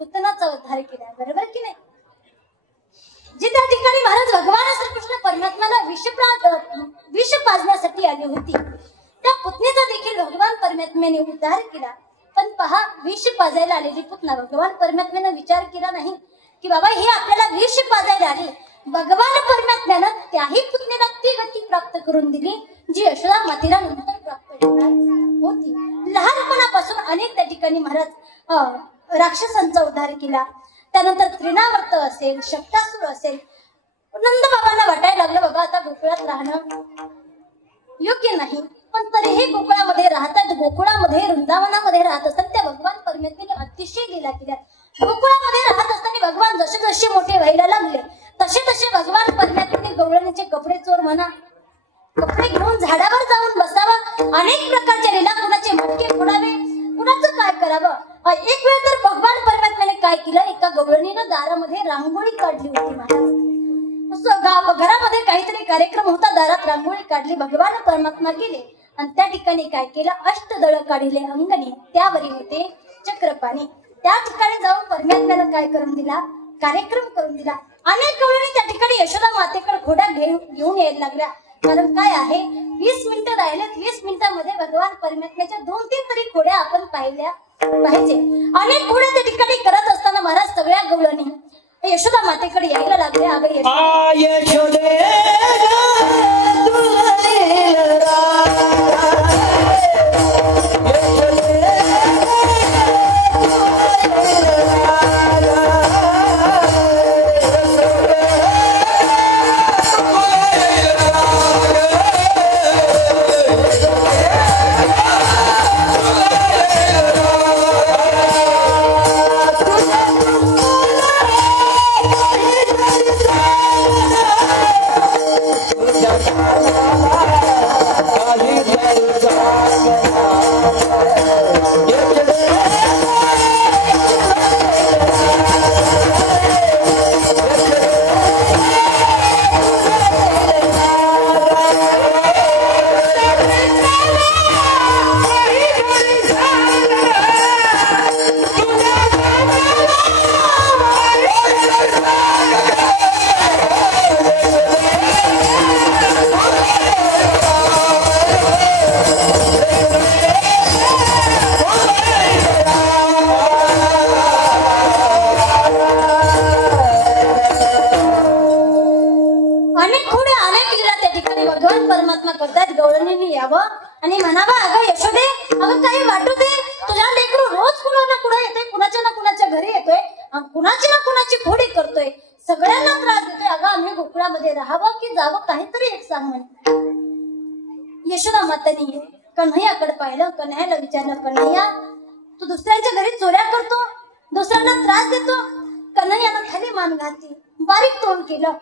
पुतनाचा उद्धार केला, बरोबर की नाही? जी त्या ठिकाणी महाराज भगवान श्रीकृष्ण परमात्म्याला विष पाजण्यासाठी आली होती, त्या पुतणीचा देखील भगवान परमात्म्याने उद्धार केला. पण पहा, विष पाजायला आलेली पुतना, भगवान परमात्म्याने विचार केला नाही की बाबा ही आपल्याला विष पाजायला आली. भगवान परमात्म्यानं त्याही पुतणीला ती गती प्राप्त करून दिली जी यशोदा मातेला नंतर प्राप्त होणार होती. लहानपणापासून अनेक त्या ठिकाणी महाराज राक्षसांचा उद्धार केला. त्यानंतर त्रिनावर्त असेल, शक्तासुर असेल. नंद बाबांना वाटायला लागलं बाबा आता गोकुळात राहणं योग्य नाही, पण तरीही गोकुळामध्ये राहतात. गोकुळामध्ये वृंदावनामध्ये राहत असताना त्या भगवान परमात्म्याने अतिशय लीला केल्या. गोकुळामध्ये राहत असताना भगवान जसे जसे मोठे व्हायला लागले तसे तसे भगवान परमात्म्याने गवळणीचे कपडे चोर म्हणा, कपडे घेऊन झाडावर जाऊन बसावा, अनेक प्रकारच्या लीला, कुणाचे मटके फोडावे, कुणाचं काय करावं. एक वेळ तर भगवान परमात्म्याने काय केलं, एका गवळणीनं दारामध्ये रांगोळी काढली होती महाराज. घरामध्ये काहीतरी कार्यक्रम होता, दारात रांगोळी काढली. भगवान परमात्मा गेले आणि त्या ठिकाणी काय केलं, अष्टदळ काढले अंगणी, त्यावरी होते चक्रपाणी. त्या ठिकाणी जाऊन परमात्म्यानं काय करून दिला, कार्यक्रम करून दिला. अनेक गवळणी त्या ठिकाणी यशोदा मातेकडे घोडा घेऊन यायला लागल्या. कारण काय आहे, 20 मिनिटं राहिलेत, 20 मिनिटांमध्ये भगवान परमात्म्याच्या 2-3 तरी घोड्या आपण पाहिल्या पाहिजे. अनेक घोड्या त्या ठिकाणी करत असताना महाराज सगळ्या गवळणी यशोदा मातेकडे यायला लागले. अगं यशोदे आणि म्हणावा अगं यशोदे, अगं काही वाटू दे, तुझ्या लेकरू रोज कुणा ना कुणा येतोय, कुणाच्या ना कुणाच्या घरी येतोय, कुणाची ना कुणाची खोडी करतोय, सगळ्यांना त्रास देतोय. अगं आम्ही गोकुळामध्ये राहावं की जावं, काहीतरी एक सांग म्हणे. यशोदा मातानी कन्हैयाकडे पाहिलं. कन्हैयाला विचारलं, कन्हैया तू दुसऱ्यांच्या घरी चोऱ्या करतो, दुसऱ्यांना त्रास देतो. कन्हैयानं खाली मान घातली, बारीक तोंड केलं.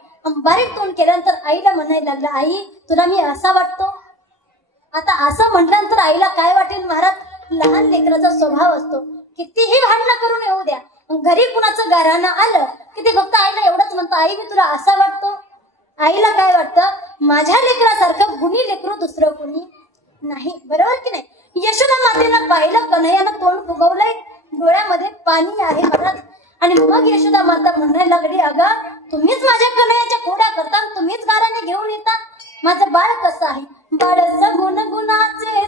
बारीक तोंड केल्यानंतर आईला म्हणायला लागला, आई तुला मी असा वाटतो. आता असं म्हटल्यानंतर आईला काय वाटेल महाराज? लहान लेकराचा स्वभाव असतो, कितीही भांडणं करून येऊ द्या, घरी कुणाचं गाराणं आलं की ते फक्त आईला एवढंच म्हणतं, आई मी तुला असा वाटतो. आईला काय वाटतं? माझ्या लेकरासारखं गुणी लेकरू दुसरं कुणी नाही. बरोबर की नाही? यशोदा मातेनं पाहिलं, कन्हैयानं तोंड फुगवलंय, डोळ्यामध्ये पाणी आहे महाराज. आणि मग यशोदा माता म्हणायला लागली, अगं तुम्हीच माझ्या कन्हैयाच्या खोड्या करता, तुम्हीच गाराने घेऊन येता. माझं बाळ कसं आहे? बाळ सगुण गुणाचे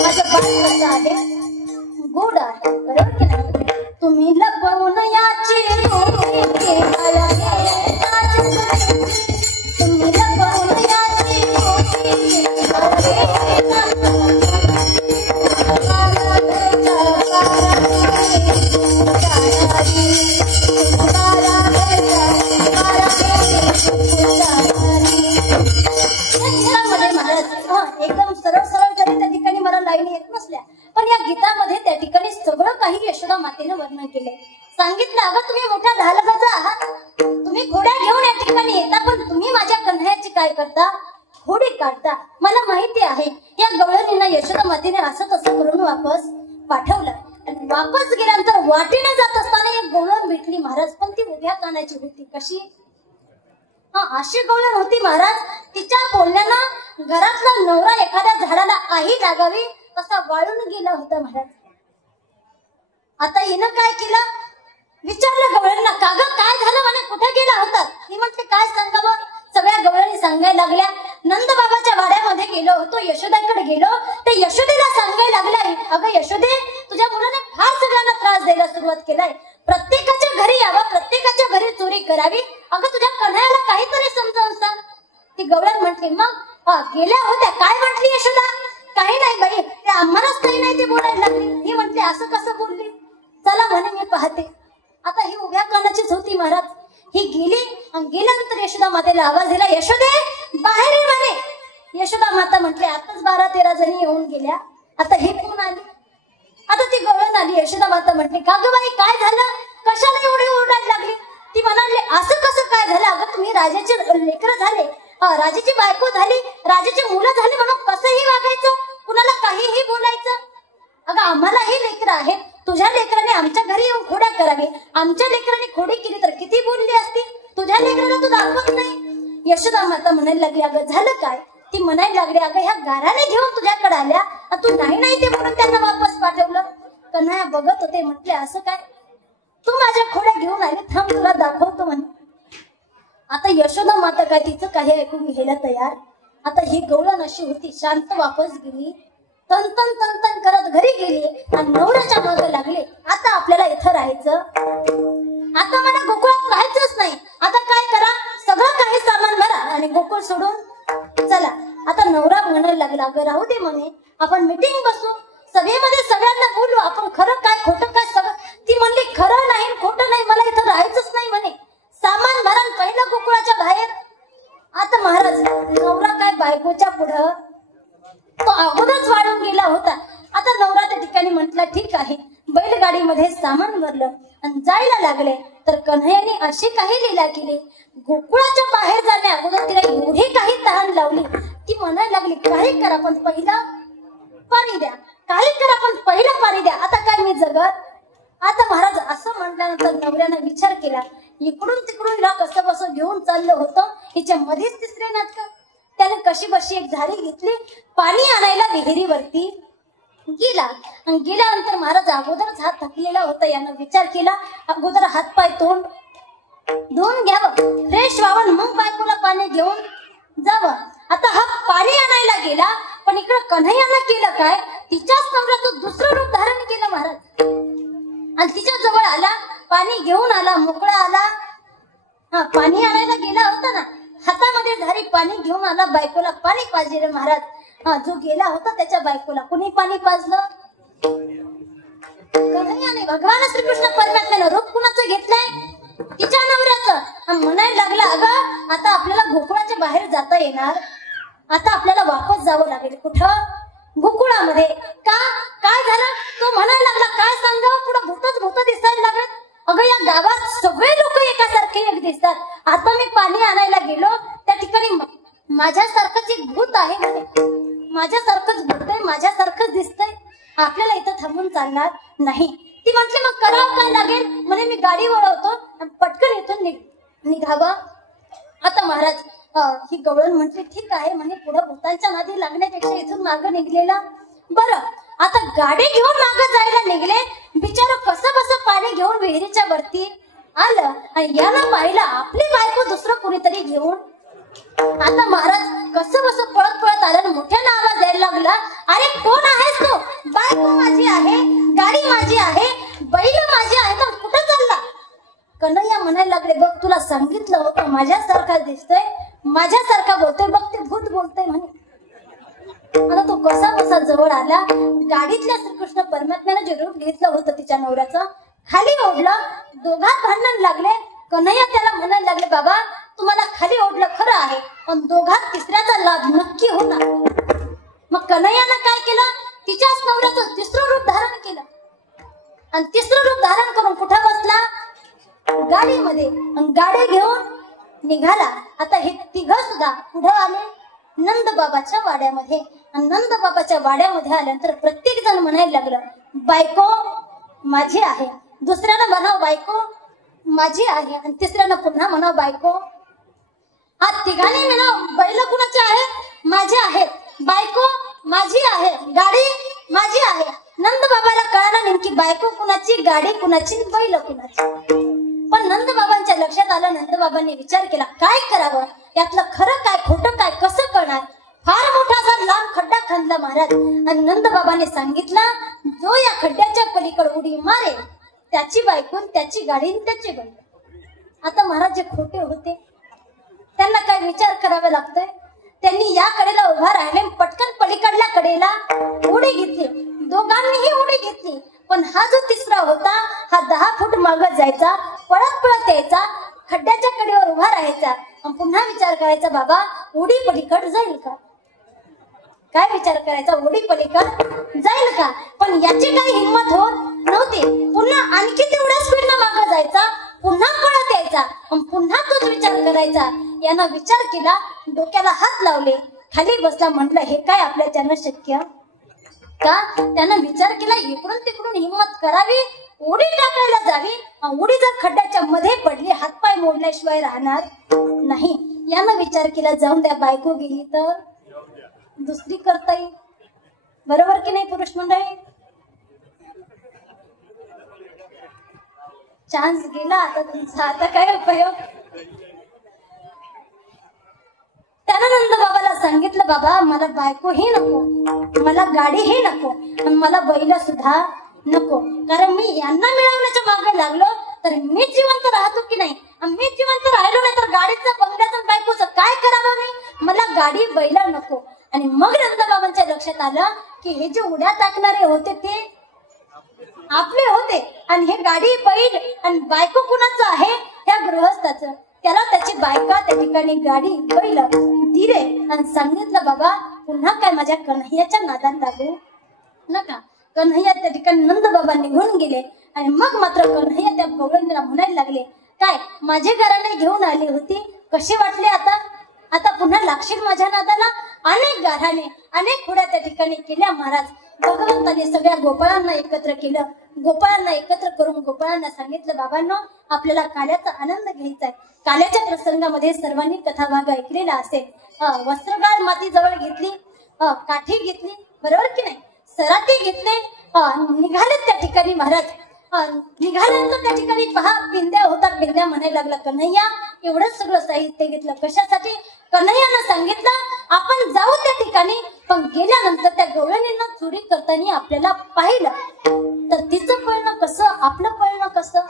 माझं बाळ कसं आहे? गोड आहे. बरोबर की नाही? तुम्ही लपवून याची तुम्ही लपवून याची एकदम सरळ सरळ जरी त्या ठिकाणी मला लाईनी येत नसल्या, पण या गीतामध्ये त्या ठिकाणी सगळं काही यशोदा मातेनं वर्णन केले. सांगितलं, अगं तुम्ही मोठा ढालबाजा आहात, तुम्ही घोड्या घेऊन या ठिकाणी येता, पण तुम्ही माझ्या कन्हैयाची काय करता? खोडी काढता. मला माहिती आहे या गवळणींना यशोदा मातेने असं तसं करून वापस पाठवलं. आणि वापस गेल्यानंतर वाटेने जात असताना एक गवळण भेटली महाराज, पण ती उभ्या कानाची होती. कशी? अशी गवळण होती महाराज, तिच्या बोलण्यानं घरातला नवरा एखाद्या झाडाला आई लागावी तसा वाळून गेला होता महाराज. आता हिनं काय केलं? विचारलं गवळणीला, का ग काय झालं म्हणे, कुठे गेला होता? ती म्हटली, काय सांगावं? सगळ्या गवळणी सांगायला लागल्या, नंद बाबाच्या वाड्यामध्ये गेलो होतो, यशोदाकडे गेलो, ते यशोदेला सांगायला लागलाय, अगं यशोदे तुझ्या मुलाने फार सगळ्यांना त्रास द्यायला सुरुवात केलाय, प्रत्येकाच्या घरी यावं, प्रत्येकाच्या घरी चोरी करावी, अगं तुझ्या कन्हैयाला काहीतरी समजावून सांग. ती गवळण म्हटली, मग गेल्या होत्या काय म्हटली यशोदा? काही नाही बाई, ते आम्हालाच काही नाही ते बोलायला लागली. ही म्हटली, असं कसं बोलली? चला म्हणे मी पाहते. आता ही उभ्या कानाचीच होती महाराज. ही गेली आणि गेल्यानंतर यशोदा मातेला आवाज दिला, यशोदे बाहेर ये म्हणे. यशोदा माता म्हटली, आताच 12-13 जणी येऊन गेल्या, आता हे कोण आली? आता ती गवळण आली. यशोदा माता म्हटली, का ग बाई काय झालं? कशाला एवढी ओरडायला लागली? ती म्हणाली, असं कसं काय झालं? अगं तुम्ही राजाचे लेकरं झाले, राजाची बायको झाली, राजाची मुलं झाली म्हणून कसंही वागायचं, कुणाला काहीही बोलायचं? अगं आम्हालाही लेकरं आहेत, तुझ्या लेकराने आमच्या घरी येऊन खोड्या करावी, आमच्या लेकराने खोडी केली तर किती बोलली असती, तुझ्या लेकराला तू दाखवत नाही. यशोदा माता म्हणायला लागली, अगं झालं काय? ती म्हणायला लागली, अगं ह्या गाराने घेऊन तुझ्याकडे आल्या, तू नाही ते म्हणून त्यांना वापस पाठवलं. कन्हैया बघत होते, म्हटले असं काय? तू माझ्या खोड्या घेऊन आली, थांब तुला दाखवतो म्हणे. आता यशोदा माता काय तिचं काही ऐकून घ्यायला तयार. आता ही गवळण अशी होती, शांत वापस गेली, तन तन तन तन करत घरी गेली आणि नवऱ्याच्या मागे लागले. आता आपल्याला इथं राहायचं, आता मला गोकुळात राहायचंच नाही. आता काय करा, सगळं काही सामान भरा आणि गोकुळ सोडून चला. आता नवरा म्हणायला लागला, अगं राहू दे म्हणे, आपण मीटिंग बसू, सभेमध्ये सगळ्यांना बोलू, आपण खरं काय खोटं काय सगळं. ती म्हणली खरं नाही खोटं नाही, मला इथं राहायचंच नाही म्हणे, सामान भरा पहिलं गोकुळाच्या बाहेर. आता महाराज नवरा काय बायकोच्या पुढं तो अगोदरच वाढून गेला होता. आता नवरा त्या ठिकाणी म्हटला ठीक आहे, बैलगाडीमध्ये सामान भरलं आणि जायला लागले. तर कन्हैयाने अशी काही लीला केली, गोकुळाच्या बाहेर जाण्या अगोदर तिला एवढी काही तहान लावली, ती म्हणायला लागली काही करा पण पहिला पाणी द्या, काही करा पण पहिलं पाणी द्या, आता काय मी जगत. आता महाराज असं म्हटल्यानंतर नवऱ्यानं विचार केला, इकडून तिकडून हिला कसं बसं घेऊन चाललं होतं, हिच्या मध्येच तिसरे नाटक. त्याने कशी बशी एक झाडी घेतली, पाणी आणायला विहिरीवरती गेला आणि गेल्यानंतर महाराज अगोदरच हात थकलेला होता. यानं विचार केला अगोदर हात पाय तोंड धुवून घ्यावं, फ्रेश व्हावं, मग बायकोला पाणी घेऊन जावं. आता हा पाणी आणायला गेला, पण इकडं कन्हैयानं केलं काय, तिच्याच नवऱ्याचं दुसरं रूप धारण केलं महाराज आणि तिच्या जवळ आला, पाणी घेऊन आला, मोकळा आला. हा पाणी आणायला गेला होता ना, हातामध्ये झारी पाणी घेऊन आला, बायकोला पाणी पाजले महाराज. हा जो गेला होता त्याच्या बायकोला कुणी पाणी पाजलं, कन्हैयाने. भगवान श्रीकृष्ण परमात्म्यानं रूप कुणाचं घेतलंय, तिच्या नवऱ्याचं. म्हणायला लागला अगं आता आपल्याला गोकुळाच्या बाहेर जाता येणार, आता आपल्याला वापस जावं लागेल. कुठं, गोकुळामध्ये. का, काय झालं, तो म्हणायला लागला काय सांगावं, पुढे भूतच भूत दिसायला लागत. अगं या गावात सगळे लोक एकासारखे एक दिसतात, आता मी पाणी आणायला गेलो त्या ठिकाणी माझ्यासारखंच एक भूत आहे म्हणे, माझ्यासारखंच भूत आहे, माझ्यासारखंच दिसतंय, आपल्याला इथं थांबून चालणार नाही. ती म्हटली मग करावं काय लागेल, म्हणे मी गाडी वळवतो पटकन इथून निघावं. आता महाराज ही गवळण म्हटली ठीक आहे म्हणे, पुढे भूतांच्या नादी लागण्यापेक्षा इथून मागं निघलेला बरं. आता गाडी घेऊन मागं जायला निघले, बिचारा कसं बसं पाणी घेऊन विहिरीच्या वरती आलं आणि याला पाहिलं आपली बायको दुसरं कुणीतरी घेऊन. आता महाराज कसं बसं पळत पळत आलं, मोठ्यानं आवाज यायला लागला, अरे कोण आहेस तू, बायको माझी आहे, गाडी माझी आहे, बैल माझी आहे, तर कुठं चालला. कन्हैया म्हणायला लागले बघ तुला सांगितलं होतं माझ्यासारखा दिसतोय, माझ्यासारखा बोलतोय, बघ ते भूत बोलतोय म्हणे. आता तो कसा बसा जवळ आला, गाडीतल्या श्रीकृष्ण परमात्म्यानं जे रूप घेतलं होतं तिच्या नवऱ्याचं खाली ओढलं, दोघात भांडण लागले. कन्हैया त्याला म्हणायला लागले बाबा तुम्हाला खाली ओढलं खरं आहे, पण दोघात तिसऱ्याचा लाभ नक्की होणार. मग कन्हैयानं काय केलं, तिच्याच नवऱ्याचं तिसरं रूप धारण केलं आणि तिसरं रूप धारण करून कुठं बसला, गाडीमध्ये, गाडी घेऊन निघाला. आता हे तिघ सुद्धा पुढे आले नंद बाबाच्या वाड्यामध्ये आणि नंद बाबाच्या वाड्यामध्ये आल्यानंतर प्रत्येक जण म्हणायला लागलं बायको माझी आहे, दुसऱ्यानं म्हणाव बायको माझी आहे आणि तिसऱ्यानं पुन्हा म्हणाव बायको. हा तिघांनी म्हणाव बैल कुणाचे आहे, माझे आहेत, बायको माझी आहे, गाडी माझी आहे. नंद बाबाला कळालं नेमकी बायको कुणाची, गाडी कुणाची, बैल कुणाची. पण नंद बाबांच्या लक्षात आलं, नंद बाबांनी विचार केला काय करावं, यातलं खरं काय खोटं काय कसं कळणार. फार मोठा असा लांब खड्डा खणला महाराज आणि नंद बाबांनी सांगितलं जो या खड्ड्याच्या पलीकडे उडी मारेल त्याची बायको, त्याची गाडी, त्याची बैल. आता महाराज जे खोटे होते त्यांना काय विचार करावा लागतोय, त्यांनी या कडेला उभा राहिले, पटकन पलीकडल्या कडेला उडी घेतली, दोघांनीही उडी घेतली. पण हा जो तिसरा होता हा 10 फूट मागत जायचा, पळत पळत यायचा, खड्ड्याच्या कडेवर उभा राहायचा आणि पुन्हा विचार करायचा बाबा उडी पलीकड जाईल का, काय विचार करायचा उडी पलीकड जाईल का. पण याची काही हिंमत होत नव्हती, पुन्हा आणखी तेवढ्या स्पीडनं मागं जायचा, पुन्हा पळत यायचा आणि पुन्हा तोच विचार करायचा. यानं विचार केला, डोक्याला हात लावले, खाली बसला, म्हटलं हे काय आपल्याच्यानं शक्य का. त्यानं विचार केला इकडून तिकडून हिंमत करावी, उडी टाकायला जावी, उडी जर खड्ड्याच्या मध्ये पडली हातपाय मोडल्याशिवाय राहणार नाही. यानं विचार केला जाऊन द्या, बायको गेली तर दुसरी करता येईल, बरोबर की नाही पुरुष मंडळी. चान्स गेला आता तुमचा, आता काय उपयोग. त्यानं नंद बाबाला सांगितलं, बाबा मला बायकोही नको, मला गाडीही नको, आणि मला बैल सुद्धा नको, कारण मी यांना मिळवण्याच्या मागे लागलो तर मी जिवंत राहतो की नाही, मी जिवंत राहिलो नाही तर गाडीचं बंगल्याचं बायकोचं काय करावं मी, मला गाडी बैल नको. आणि मग नंदबाबांच्या लक्षात आलं की हे जे उड्या टाकणारे होते ते आपले होते, आणि हे गाडी बैल आणि बायको कुणाचं आहे, ह्या गृहस्थाचं. त्याला त्याची बायका त्या ठिकाणी गाडी बैल दिले आणि सांगितलं, बाबा पुन्हा काय माझ्या कन्हैयाच्या नादात लागू नका. कन्हैया त्या ठिकाणी नंदबाबा निघून गेले. आणि मग मात्र कन्हैया त्या गवळणीला म्हणायला लागले, काय माझे घराने घेऊन आली होती, कसे वाटले आता, आता पुन्हा लागशील माझ्या नादाला. अनेक गाऱ्हाणे अनेक खुड्या त्या ठिकाणी केल्या महाराज. भगवंताने सगळ्या गोपाळांना एकत्र केलं. गोपाळांना एकत्र करून गोपाळांना सांगितलं, बाबांनो आपल्याला काल्याचा आनंद घ्यायचा आहे. काल्याच्या प्रसंगामध्ये सर्वांनी कथा भाग ऐकलेला असेल. वस्त्रगाळ माती जवळ घेतली, काठी घेतली, बरोबर की नाही, सराटी घेतले, निघाले त्या ठिकाणी महाराज. निघाल्यानंतर त्या ठिकाणी पहा पिंद्या होता. पिंद्या म्हणायला लागला, कन्हैया एवढंच सगळं साहित्य घेतलं कशासाठी. कन्हैयानं सांगितलं आपण जाऊ त्या ठिकाणी, पण गेल्यानंतर त्या गवळणींना चोरी करताना आपल्याला पाहिलं तर तिचं पळणं कसं, आपलं पळणं कसं,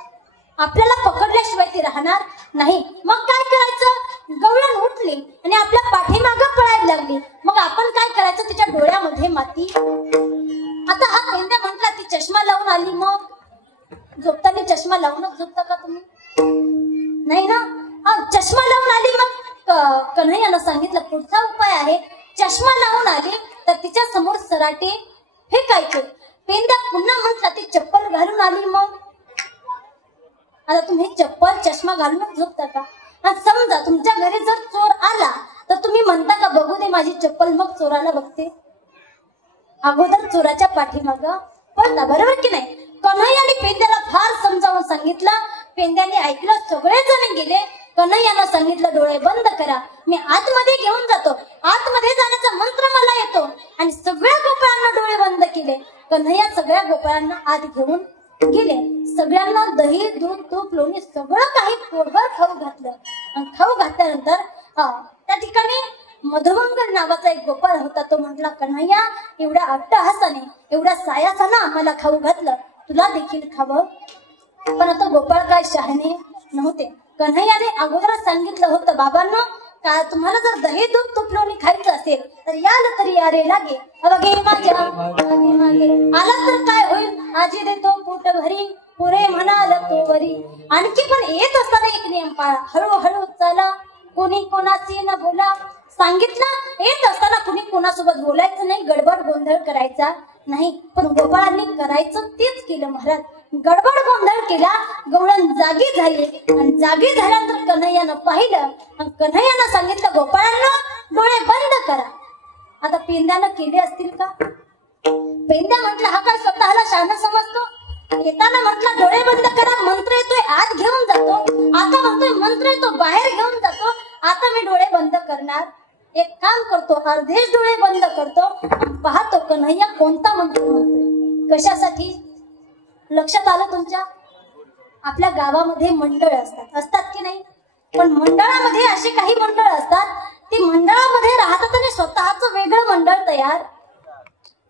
आपल्याला पकडल्याशिवाय ती राहणार नाही. मग काय करायचं, गवळण उठली आणि आपल्या पाठीमागं पळायला लागली. मग आपण काय करायचं, तिच्या डोळ्यामध्ये माती. आता हा पेंद्या म्हटला ती चष्मा लावून आली, मग झोपताना चष्मा लावूनच झोपता का तुम्ही, नाही ना. चष्मा लावून आली, मग कन्हैयानं सांगितलं पुढचा उपाय आहे, चष्मा लावून आली तर तिच्या समोर सराटे फेकायचे. पेंद्या पुन्हा म्हटला ती चप्पल घालून आली, मग आता तुम्ही चप्पल चष्मा घालूनच झोपता का. समजा तुमच्या घरी जर चोर आला तर तुम्ही म्हणता का बघू दे माझी चप्पल, मग चोराला बघते, अगोदर चोराच्या पाठीमाग पळता, बरोबर की नाही. कन्हैयाने पेंद्याला फार समजावून सांगितलं. पेंद्याने ऐकलं, सगळेजण गेले. कन्हैयानं सांगितलं डोळे बंद करा, मी आतमध्ये घेऊन जातो, आतमध्ये जाण्याचा मंत्र मला येतो. आणि सगळ्या गोपाळांना डोळे बंद केले. कन्हैया सगळ्या गोपाळांना आत घेऊन गेले. सगळ्यांना दही दूध तूप लोणी सगळं काही पोटभर खाऊ घातलं. आणि खाऊ घातल्यानंतर त्या ठिकाणी मधुमंगल नावाचा एक गोपाळ होता. तो म्हटला, कन्हैया एवढ्या अट्टहासाने एवढ्या सायासाने आम्हाला खाऊ घातलं, तुला देखील खावं. पण आता गोपाळ काय शहाणे नव्हते. कन्हैयाने अगोदरच सांगितलं होतं, बाबांनो काय तुम्हाला जर दही दूध तूप लोणी खायचं असेल तर याल तरी या रे लागे, अवघे माझ्या आला तर काय होईल, आजी देतो पोट भरी, पुरे म्हणाल तो वरी. आणखी पण येत असताना एक नियम पाळा, हळूहळू चला, कोणी कोणाशी न बोला. सांगितलं येत असताना कुणी कोणासोबत बोलायचं नाही, गडबड गोंधळ करायचा नाही. पण गोपाळांनी करायचं तेच केलं महाराज. गडबड गोंधळ केला, गवळण जागी झाली. आणि जागी झाल्यानंतर कन्हैयानं पाहिलं आणि कन्हैयानं सांगितलं, गोपाळांना डोळे बंद करा. आता पेंद्यानं केले असतील का. पेंद्या म्हटलं, हा काय स्वतःला शहाणा समजतो. येताना म्हटलं डोळे बंद करा, मंत्र येतोय आत घेऊन जातो, आता म्हणतोय मंत्र येतो बाहेर घेऊन जातो, आता मी डोळे बंद करणार. एक काम करतो, अर्धेच डोळे बंद करतो, पाहतो कन्हैया कोणता मंत्र म्हणतो. कशासाठी लक्षात आलं तुमच्या. आपल्या गावामध्ये मंडळ असतात की नाही, पण मंडळामध्ये असे काही मंडळ असतात, ती मंडळामध्ये राहतात आणि स्वतःच वेगळं मंडळ तयार.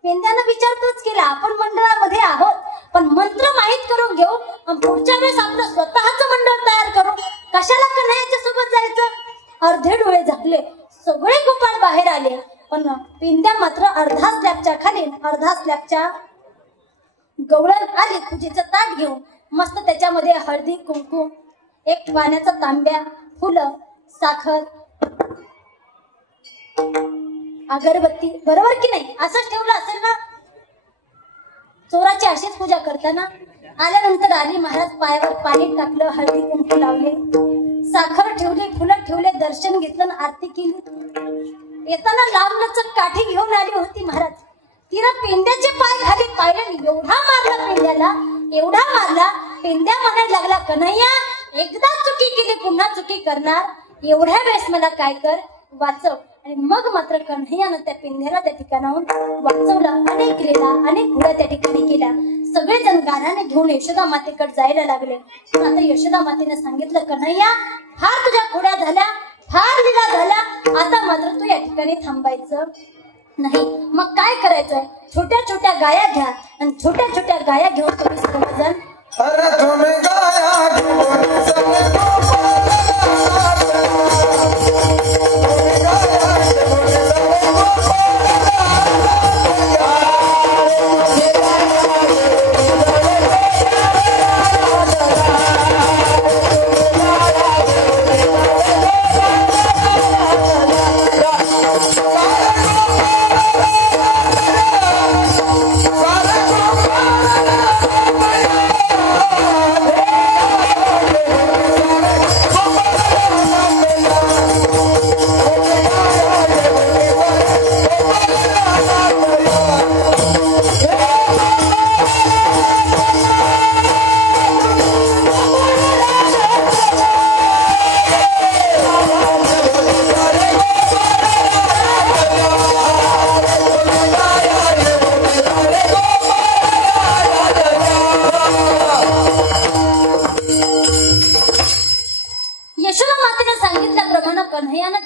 पेंद्यानं विचार तोच केला, आपण मंडळामध्ये आहोत पण मंत्र माहित करून घेऊ आणि पुढच्या वेळेस आपलं स्वतःच मंडळ तयार करू. कशाला कन्हैयाच्या सोबत जायचं. अर्धे डोळे झाकले, सगळे गोपाळ बाहेर आले, पण पेंद्या मात्र अर्धा स्लॅबच्या खाली, अर्धा स्लॅबच्या गवळण आली पूजेचं ताट घेऊन. मस्त त्याच्यामध्ये हळदी कुंकू, एक पाण्याचा तांब्या, फुलं, साखर, अगरबत्ती, बरोबर की नाही, असंच ठेवलं असेल ना. चोराची अशीच पूजा करताना आल्यानंतर आली महाराज, पायावर पाणी टाकलं, हळदी कुंकू लावले, साखर ठेवली, फुलं ठेवले, दर्शन घेतलं, आरती केली. येताना लांबलचक काठी घेऊन आली होती महाराज. तिनं पेंद्याचे पाय खाली पाहिलं, एवढा मारला पेंद्याला, एवढा मारला. पेंद्या म्हणायला लागला, कन्हैया एकदा चुकी केली पुन्हा चुकी करणार, एवढ्या वेळेस मला काय कर, वाचव. आणि मग मात्र कन्हैयानं त्या पेंद्याला त्या ठिकाणाहून वाचवलं. अनेक लीला अनेक घोड्या त्या ठिकाणी केल्या. सगळेजण गाण्याने घेऊन यशोदा मातेकडे जायला लागले. आता यशोदा मातेने सांगितलं, कन्हैया फार तुझ्या घोड्या झाल्या, फार लीला झाला, आता मात्र तू या ठिकाणी थांबायचं नाही. मग काय करायचंय? छोट्या छोट्या गाया घ्या आणि छोट्या छोट्या गाया घेऊन तुम्ही सर्वजण अरे तुम्ही गाया घेऊन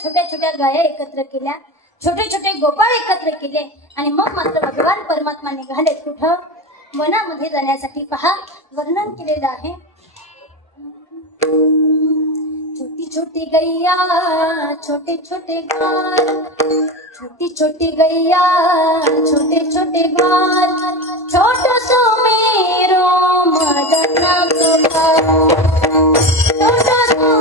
छोट्या छोट्या गाया एकत्र केल्या, छोटे छोटे गोपाळ एकत्र केले आणि मग मात्र भगवान परमात्मा निघाले कुठं? वनामध्ये जाण्यासाठी. पहा वर्णन केलेलं आहे. छोटी छोटी गैया छोटे छोटे गाल, छोटी छोटी गैया छोटे छोटे गाल, छोटो सो मेरो मदना गोपाल, छोटो सो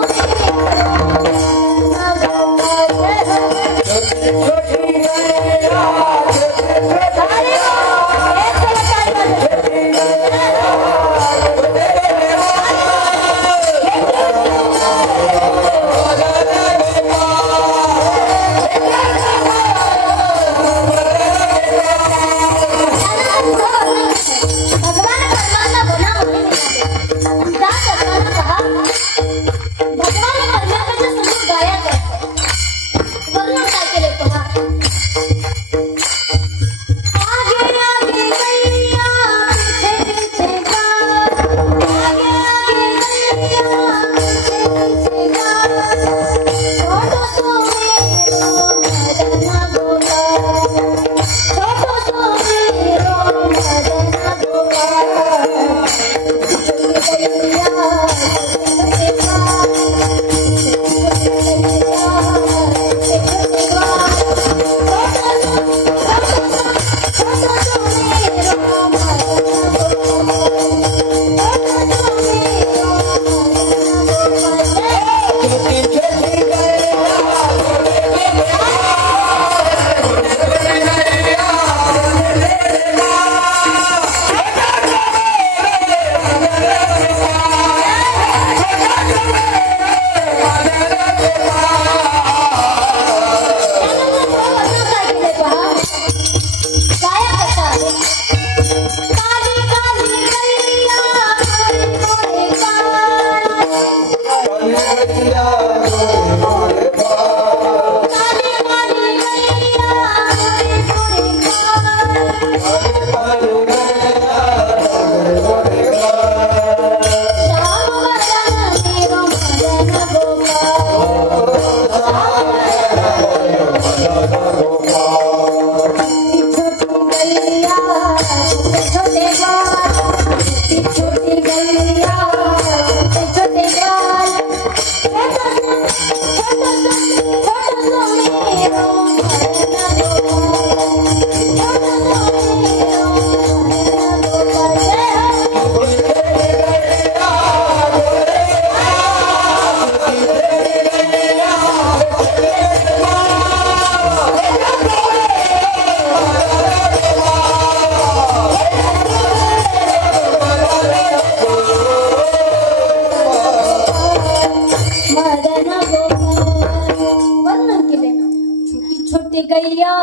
गैया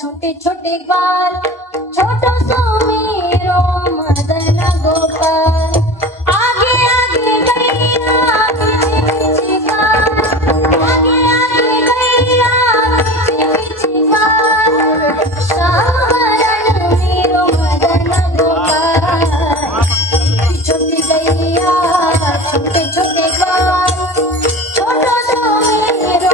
छोटे छोटे बाल, छोटो सो मेरो मदन गोपाल, आगे आगे गैया पीछे पीछे बाल, आगे आगे गैया पीछे पीछे बाल, श्यामरण मेरो मदन गोपाल, छोटी गैया छोटे छोटे बाल, छोटो सो मेरो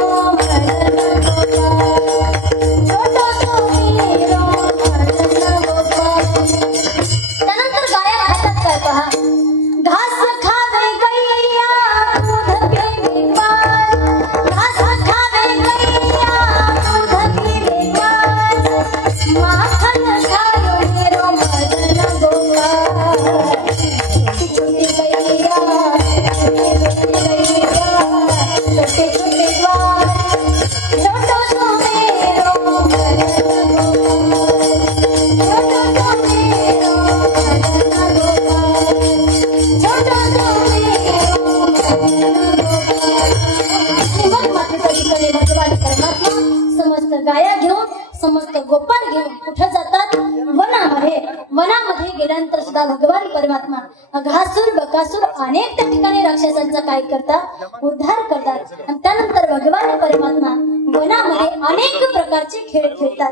समस्त गोपाळ घेऊन कुठे जातात? वनामध्ये गेल्यानंतर सुद्धा भगवान परमात्मा अघासूर बकासूर अनेक त्या ठिकाणी राक्षसांचा काय करतात? उद्धार करतात. आणि त्यानंतर भगवान परमात्मा वनामध्ये अनेक प्रकारचे खेळ खेळतात.